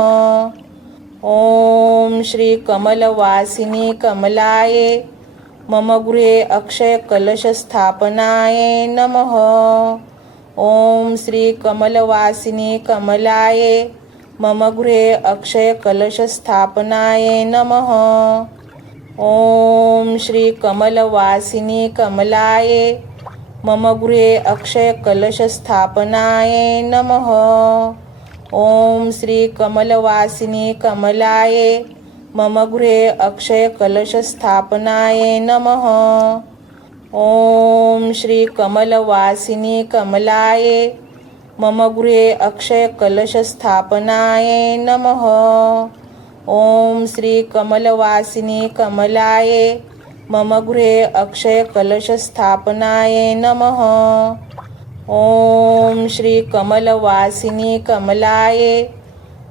ॐ श्री कमलवासिनी कमलाय मम गृहे अक्षयकलशस्थापनाय नमः। ॐ श्री कमलवासिनी कमलाय मम गृहे अक्षयकलशस्थापनाय नमः। ॐ श्री कमलवासिनी कमलाय मम गृहे अक्षयकलशस्थापनाय नमः। ॐ श्री कमलवासिनी कमलाय मम गृहे अक्षयकलशस्थापनाय नमः। ॐ श्री कमलवासिनी कमलाय मम गृहे अक्षयकलशस्थापनाय नमः। ॐ श्री कमलवासिनी कमलाय मम गृहे अक्षयकलशस्थापनाय नमः। ॐ श्री कमलवासिनी कमलाय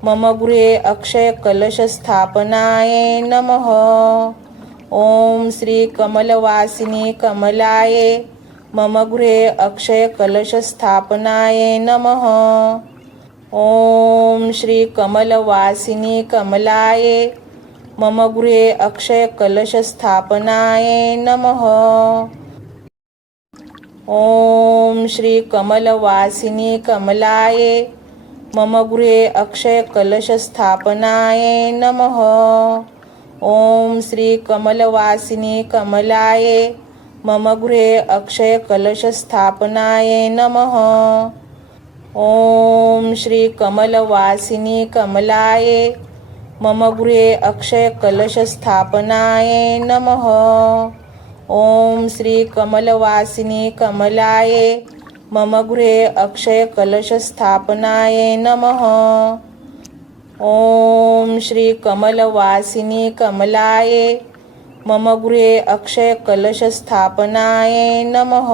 मम गृहे अक्षयकलशस्थापनाय नमः। ॐ श्री कमलवासिनी कमलाय मम गृहे अक्षयकलशस्थापनाय नमः। ॐ श्री कमलवासिनी कमलाय मम गृहे अक्षयकलशस्थापनाय नमः। ॐ श्री कमलवासिनी कमलाय मम गृहे अक्षयकलशस्थापनाय नमः। ॐ श्री कमलवासिनी कमलाय मम गृहे अक्षयकलशस्थापनाय नमः। ॐ श्री कमलवासिनी कमलाय मम गृहे अक्षयकलशस्थापनाय नमः। ॐ श्री कमलवासिनी कमलाय मम गृहे अक्षयकलशस्थापनाय नमः। ॐ श्री कमलवासिनी कमलाय मम गृहे अक्षयकलशस्थापनाय नमः।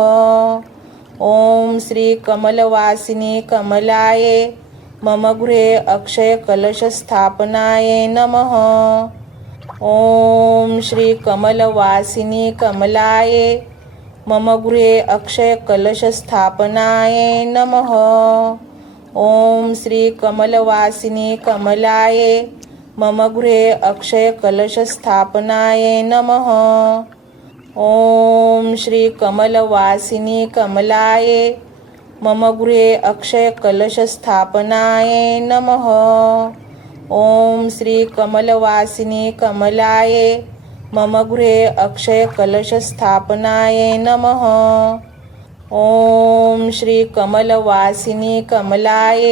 ॐ श्री कमलवासिनी कमलाय मम गृहे अक्षयकलशस्थापनाय नमः। ॐ श्री कमलवासिनी कमलाय मम गृहे अक्षयकलशस्थापनाय नमः। ॐ श्री कमलवासिनी कमलाय मम गृहे अक्षयकलशस्थापनाय नमः। ॐ श्री कमलवासिनी कमलाय मम गृहे अक्षयकलशस्थापनाय नमः। ॐ श्री कमलवासिनी कमलाय मम गृहे अक्षयकलशस्थापनाय नमः। ॐ श्री कमलवासिनी कमलाय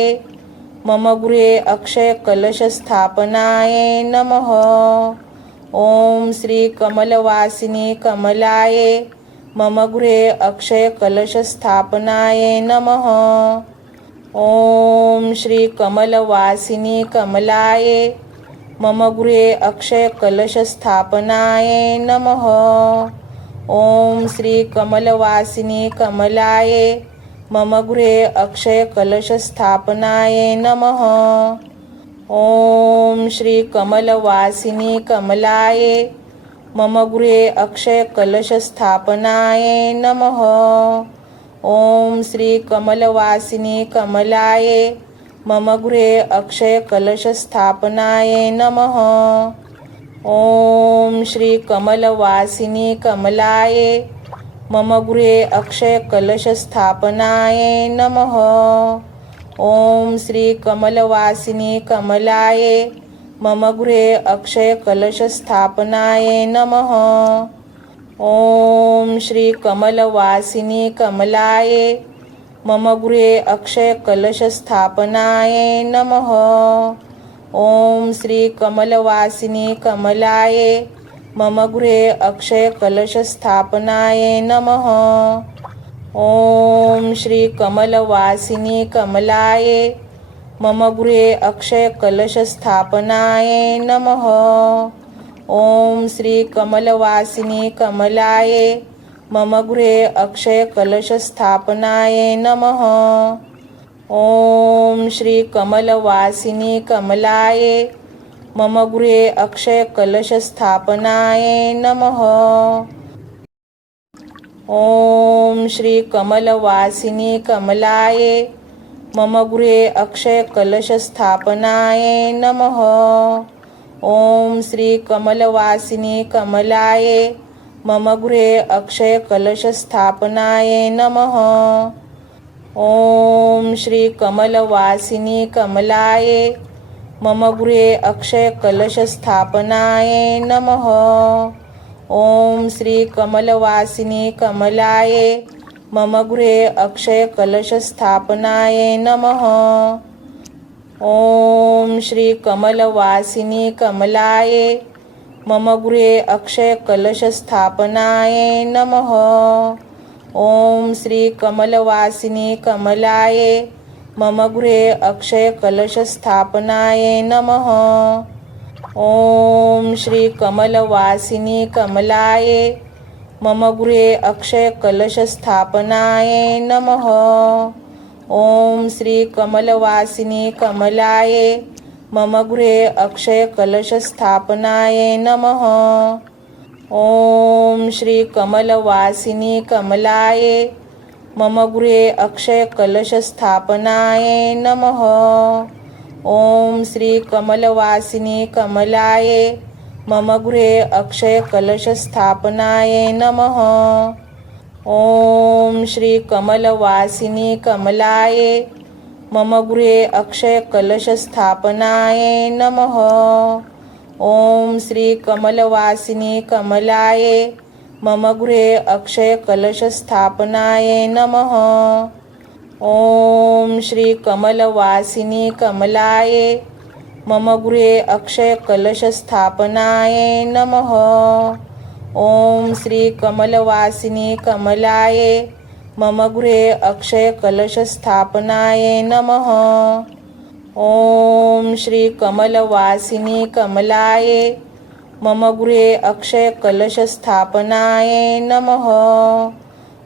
मम गृहे अक्षयकलशस्थापनाय नमः। ॐ श्री कमलवासिनी कमलाय मम गृहे अक्षयकलशस्थापनाय नमः। ॐ श्री कमलवासिनी कमलाय मम गृहे अक्षयकलशस्थापनाय नमः। ॐ श्री कमलवासिनी कमलाय मम गृहे अक्षयकलशस्थापनाय नमः। ॐ श्री कमलवासिनी कमलाय मम गृहे अक्षयकलशस्थापनाय नमः। ॐ श्री कमलवासिनी कमलाय मम गृहे अक्षयकलशस्थापनाय नमः। ॐ श्री कमलवासिनी कमलाय मम गृहे अक्षयकलशस्थापनाय नमः। ॐ श्री कमलवासिनी कमलाय मम गृहे अक्षयकलशस्थापनाय नमः। ॐ श्री कमलवासिनी कमलाय मम गृहे अक्षयकलशस्थापनाय नमः। ॐ श्री कमलवासिनी कमलाय मम गृहे अक्षयकलशस्थापनाय नमः। ॐ श्री कमलवासिनी कमलाय मम गृहे अक्षयकलशस्थापनाय नमः। ॐ श्री कमलवासिनी कमलाय मम गृहे अक्षयकलशस्थापनाय नमः। ॐ श्री कमलवासिनी कमलाय मम गृहे अक्षयकलशस्थापनाय नमः। ॐ श्री कमलवासिनी कमलाय मम गृहे अक्षयकलशस्थापनाय नमः। ॐ श्री कमलवासिनी कमलाय मम गृहे अक्षयकलशस्थापनाय नमः। ॐ श्री कमलवासिनी कमलाय मम गृहे अक्षयकलशस्थापनाय नमः। ॐ श्री कमलवासिनी कमलाय मम गृहे अक्षयकलशस्थापनाय नमः। ॐ श्री कमलवासिनी कमलाय मम गृहे अक्षयकलशस्थापनाय नमः। ॐ श्री कमलवासिनी कमलाय मम गृहे अक्षयकलशस्थापनाय नमः। ॐ श्री कमलवासिनी कमलाय मम गृहे अक्षयकलशस्थापनाय नमः। ॐ श्री कमलवासिनी कमलाय मम गृहे अक्षयकलशस्थापनाय नमः। ॐ श्री कमलवासिनी कमलाय मम गृहे अक्षयकलशस्थापनाय नमः। ॐ श्री कमलवासिनी कमलाय मम गृहे अक्षयकलशस्थापनाय नमः। ॐ श्री कमलवासिनी कमलाय मम गृहे अक्षयकलशस्थापनाय नमः। ॐ श्री कमलवासिनी कमलाय मम गृहे अक्षयकलशस्थापनाय नमः। ॐ श्री कमलवासिनी कमलाय मम गृहे अक्षयकलशस्थापनाय नमः। ॐ श्री कमलवासिनी कमलाय मम गृहे अक्षयकलशस्थापनाय नमः। ॐ श्री कमलवासिनी कमलाय मम गृहे अक्षयकलशस्थापनाय नमः।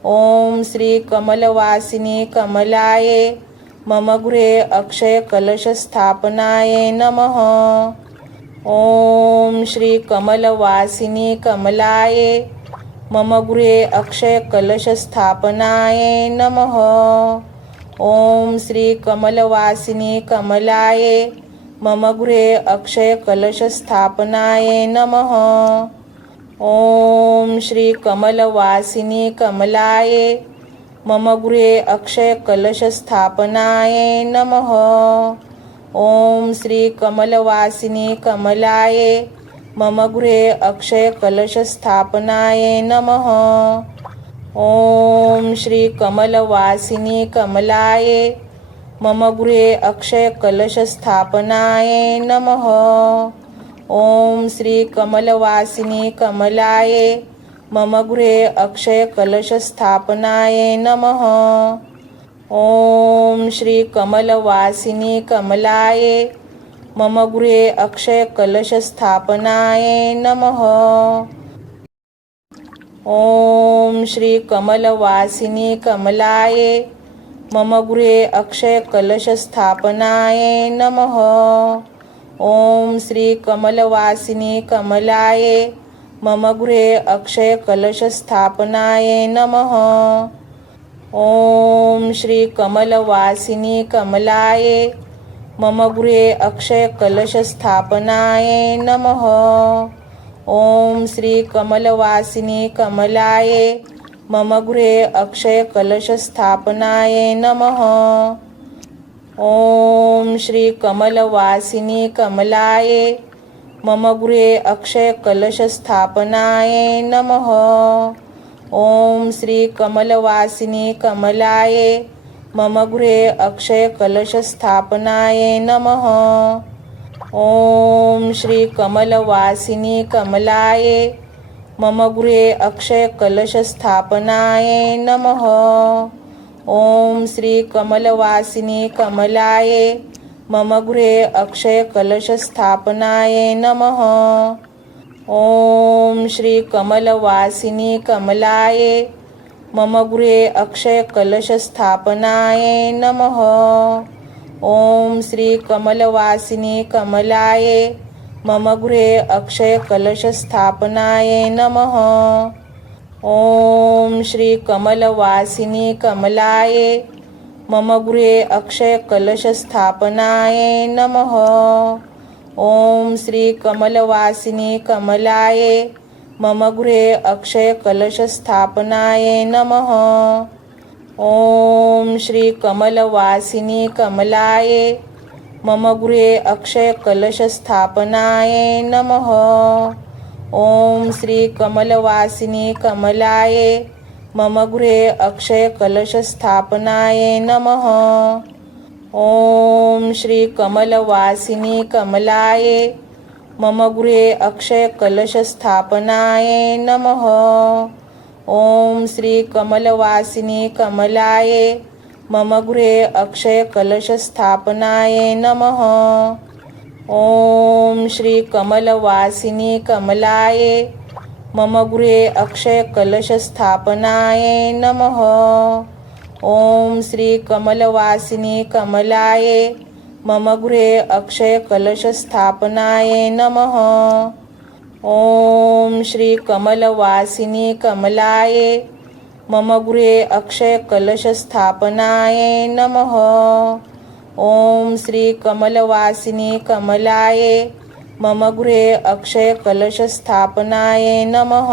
ॐ श्री कमलवासिनी कमलाय मम गृहे अक्षयकलशस्थापनाय नमः। ॐ श्री कमलवासिनी कमलाय मम गृहे अक्षयकलशस्थापनाय नमः। ॐ श्री कमलवासिनी कमलाय मम गृहे अक्षयकलशस्थापनाय नमः। ॐ श्री कमलवासिनी कमलाय मम गृहे अक्षयकलशस्थापनाय नमः। ॐ श्री कमलवासिनी कमलाय मम गृहे अक्षयकलशस्थापनाय नमः। ॐ श्री कमलवासिनी कमलाय मम गृहे अक्षयकलशस्थापनाय नमः। ॐ श्री कमलवासिनी कमलाय मम गृहे अक्षयकलशस्थापनाय नमः। ॐ श्री कमलवासिनी कमलाय मम गृहे अक्षयकलशस्थापनाय नमः। ॐ श्री कमलवासिनी कमलाय मम गृहे अक्षयकलशस्थापनाय नमः। ॐ श्री कमलवासिनी कमलाय मम गृहे अक्षयकलशस्थापनाय नमः। ॐ श्री कमलवासिनी कमलाय मम गृहे अक्षयकलशस्थापनाय नमः। ॐ श्री कमलवासिनी कमलाय मम गृहे अक्षयकलशस्थापनाय नमः। ॐ श्री कमलवासिनी कमलाय मम गृहे अक्षयकलशस्थापनाय नमः। ॐ श्री कमलवासिनी कमलाय मम गृहे अक्षयकलशस्थापनाय नमः। ॐ श्री कमलवासिनी कमलाय मम गृहे अक्षयकलशस्थापनाय नमः। ॐ श्री कमलवासिनी कमलाय मम गृहे अक्षयकलशस्थापनाय नमः। ॐ श्री कमलवासिनी कमलाय मम गृहे अक्षयकलशस्थापनाय नमः। ॐ श्री कमलवासिनी कमलाय मम गृहे अक्षयकलशस्थापनाय नमः। ॐ श्री कमलवासिनी कमलाय मम गृहे अक्षयकलशस्थापनाय नमः। ॐ श्री कमलवासिनी कमलाय मम गृहे अक्षयकलशस्थापनाय नमः। ॐ श्री कमलवासिनी कमलाय मम गृहे अक्षयकलशस्थापनाय नमः। ॐ श्री कमलवासिनी कमलाय मम गृहे अक्षयकलशस्थापनाय नमः। ॐ श्री कमलवासिनी कमलाय मम गृहे अक्षयकलशस्थापनाय नमः। ॐ श्री कमलवासिनी कमलाय मम गृहे अक्षयकलशस्थापनाय नमः। ॐ श्री कमलवासिनी कमलाय मम गृहे अक्षयकलशस्थापनाय नमः। ॐ श्री कमलवासिनी कमलाय मम गृहे अक्षयकलशस्थापनाय नमः। ॐ श्री कमलवासिनी कमलाय मम गृहे अक्षयकलशस्थापनाय नमः। ॐ श्री कमलवासिनी कमलाय मम गृहे अक्षयकलशस्थापनाय नमः।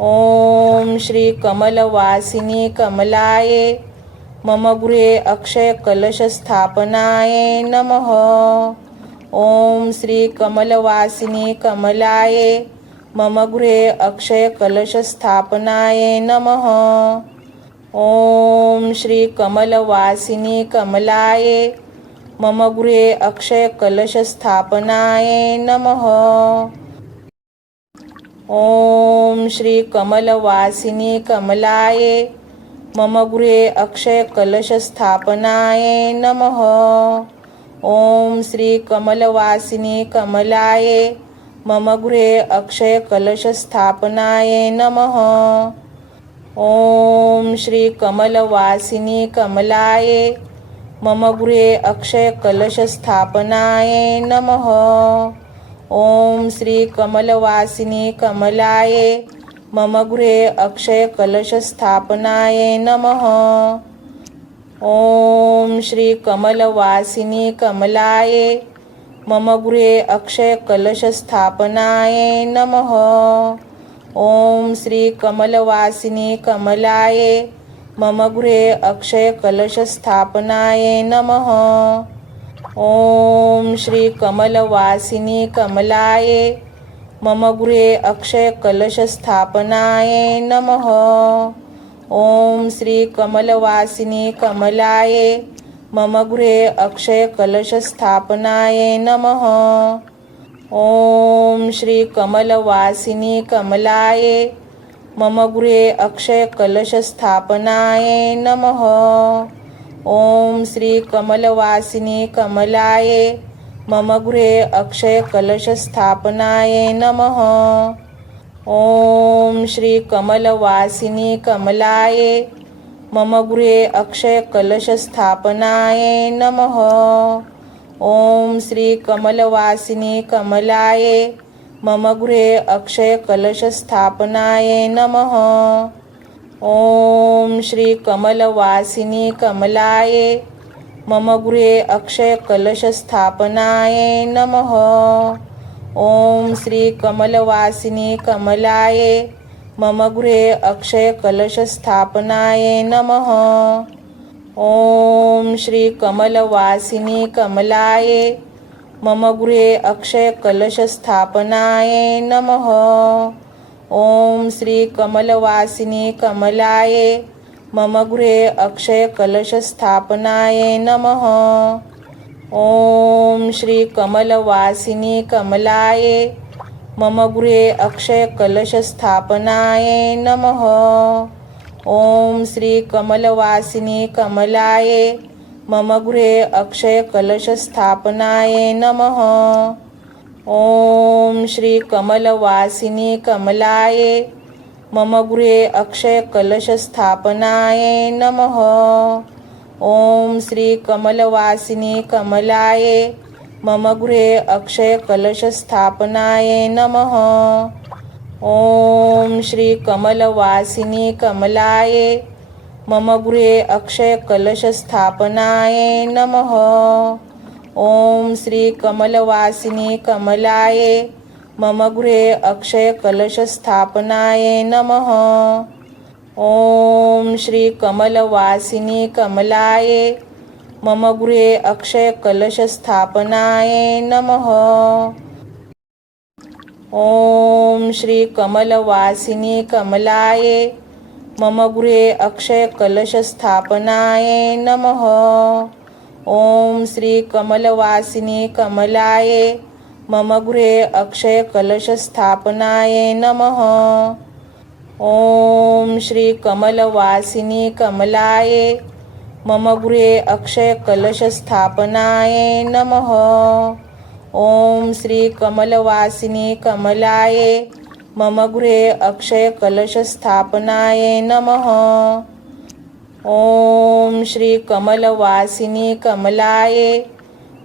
ॐ श्री कमलवासिनी कमलाय मम गृहे अक्षयकलशस्थापनाय नमः। ॐ श्री कमलवासिनी कमलाय मम गृहे अक्षयकलशस्थापनाय नमः। ॐ श्री कमलवासिनी कमलाय मम गृहे अक्षयकलशस्थापनाय नमः। ॐ श्री कमलवासिनी कमलाय मम गृहे अक्षयकलशस्थापनाय नमः। ॐ श्री कमलवासिनी कमलाय मम गृहे अक्षयकलशस्थापनाय नमः। ॐ श्री कमलवासिनी कमलाय मम गृहे अक्षयकलशस्थापनाय नमः। ॐ श्री कमलवासिनी कमलाय मम गृहे अक्षयकलशस्थापनाय नमः। ॐ श्री कमलवासिनी कमलाय मम गृहे अक्षयकलशस्थापनाय नमः। ॐ श्री कमलवासिनी कमलाय मम गृहे अक्षयकलशस्थापनाय नमः। ॐ श्री कमलवासिनी कमलाय मम गृहे अक्षयकलशस्थापनाय नमः। ॐ श्री कमलवासिनी कमलाय मम गृहे अक्षयकलशस्थापनाय नमः। ॐ श्री कमलवासिनी कमलाय मम गृहे अक्षयकलशस्थापनाय नमः। ॐ श्री कमलवासिनी कमलाय मम गृहे अक्षयकलशस्थापनाय नमः। ॐ श्री कमलवासिनी कमलाय मम गृहे अक्षयकलशस्थापनाय नमः। ॐ श्री कमलवासिनी कमलाय मम गृहे अक्षयकलशस्थापनाय नमः। ॐ श्री कमलवासिनी कमलाय मम गृहे अक्षयकलशस्थापनाय नमः। ॐ श्री कमलवासिनी कमलाय मम गृहे अक्षयकलशस्थापनाय नमः। ॐ श्री कमलवासिनी कमलाय मम गृहे अक्षयकलशस्थापनाय नमः। ॐ श्री कमलवासिनी कमलाय मम गृहे अक्षयकलशस्थापनाय नमः। ॐ श्री कमलवासिनी कमलाय मम गृहे अक्षयकलशस्थापनाय नमः। ॐ श्री कमलवासिनी कमलाय मम गृहे अक्षयकलशस्थापनाय नमः। ॐ श्री कमलवासिनी कमलाय मम गृहे अक्षयकलशस्थापनाय नमः। ॐ श्री कमलवासिनी कमलाय मम गृहे अक्षयकलशस्थापनाय नमः। ॐ श्री कमलवासिनी कमलाय मम गृहे अक्षयकलशस्थापनाय नमः। ॐ श्री कमलवासिनी कमलाय मम गृहे अक्षयकलशस्थापनाय नमः। ॐ श्री कमलवासिनी कमलाय मम गृहे अक्षयकलशस्थापनाय नमः। ॐ श्री कमलवासिनी कमलाय मम गृहे अक्षयकलशस्थापनाय नमः। ॐ श्री कमलवासिनी कमलाय मम गृहे अक्षयकलशस्थापनाय नमः। ॐ श्री कमलवासिनी कमलाय मम गृहे अक्षयकलशस्थापनाय नमः। ॐ श्री कमलवासिनी कमलाय मम गृहे अक्षयकलशस्थापनाय नमः। ॐ श्री कमलवासिनी कमलाय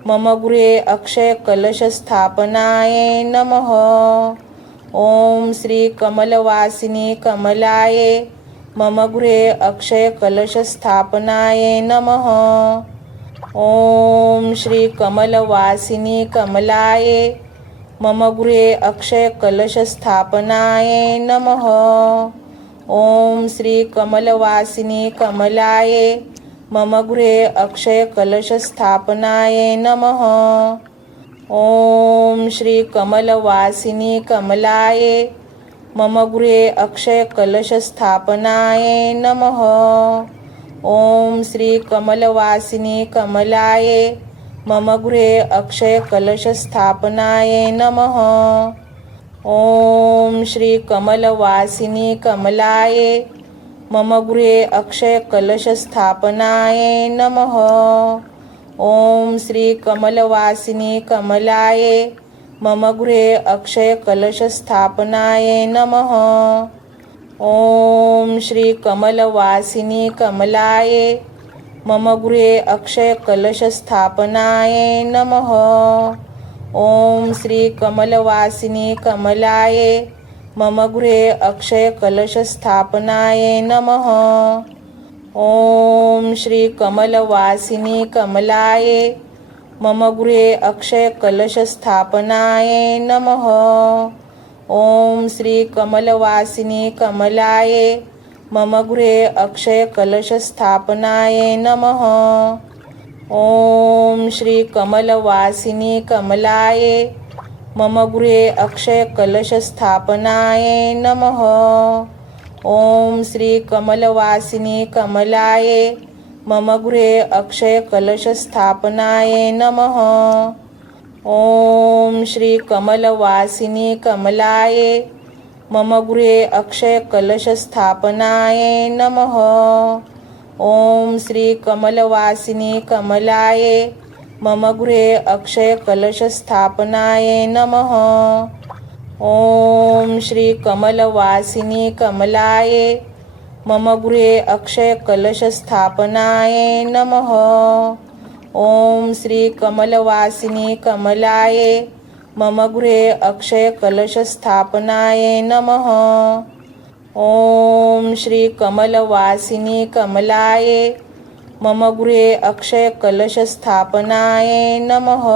मम गृहे अक्षयकलशस्थापनाय नमः। ॐ श्री कमलवासिनी कमलाय मम गृहे अक्षयकलशस्थापनाय नमः। ॐ श्री कमलवासिनी कमलाय मम गृहे अक्षयकलशस्थापनाय नमः। ॐ श्री कमलवासिनी कमलाय मम गृहे अक्षयकलशस्थापनाय नमः। ॐ श्री कमलवासिनी कमलाये मम गृहे अक्षय कलशस्थापनाये नमः। ॐ श्री कमलवासिनी कमलाये मम गृहे अक्षय कलशस्थापनाये नमः। ॐ श्री कमलवासिनी कमलाये मम गृहे अक्षय कलशस्थापनाये नमः। ॐ श्री कमलवासिनी कमलाये मम गृहे अक्षय कलशस्थापनाये नमः। ॐ श्री कमलवासिनी कमलाये मम गृहे अक्षय कलशस्थापनाये नमः। ॐ श्री कमलवासिनी कमलाये मम गृहे अक्षय कलशस्थापनाये नमः। ॐ श्री कमलवासिनी कमलाये मम गृहे अक्षय कलशस्थापनाये नमः। ॐ श्री कमलवासिनी कमलाये मम गृहे अक्षय कलशस्थापनाये नमः। ॐ श्री कमलवासिनी कमलाये मम गृहे अक्षय कलशस्थापनाये नमः। ॐ श्री कमलवासिनी कमलाये मम गृहे अक्षय कलशस्थापनाये नमः। ॐ श्री कमलवासिनी कमलाये मम गृहे अक्षय कलशस्थापनाये नमः। ॐ श्री कमलवासिनी कमलाये मम गृहे अक्षय कलशस्थापनाये नमः। ॐ श्री कमलवासिनी कमलाये मम गृहे अक्षय कलशस्थापनाये नमः। ॐ श्री कमलवासिनी कमलाये मम गृहे अक्षय कलशस्थापनाये नमः। ॐ श्री कमलवासिनी कमलाये मम गृहे अक्षय कलशस्थापनाये नमः।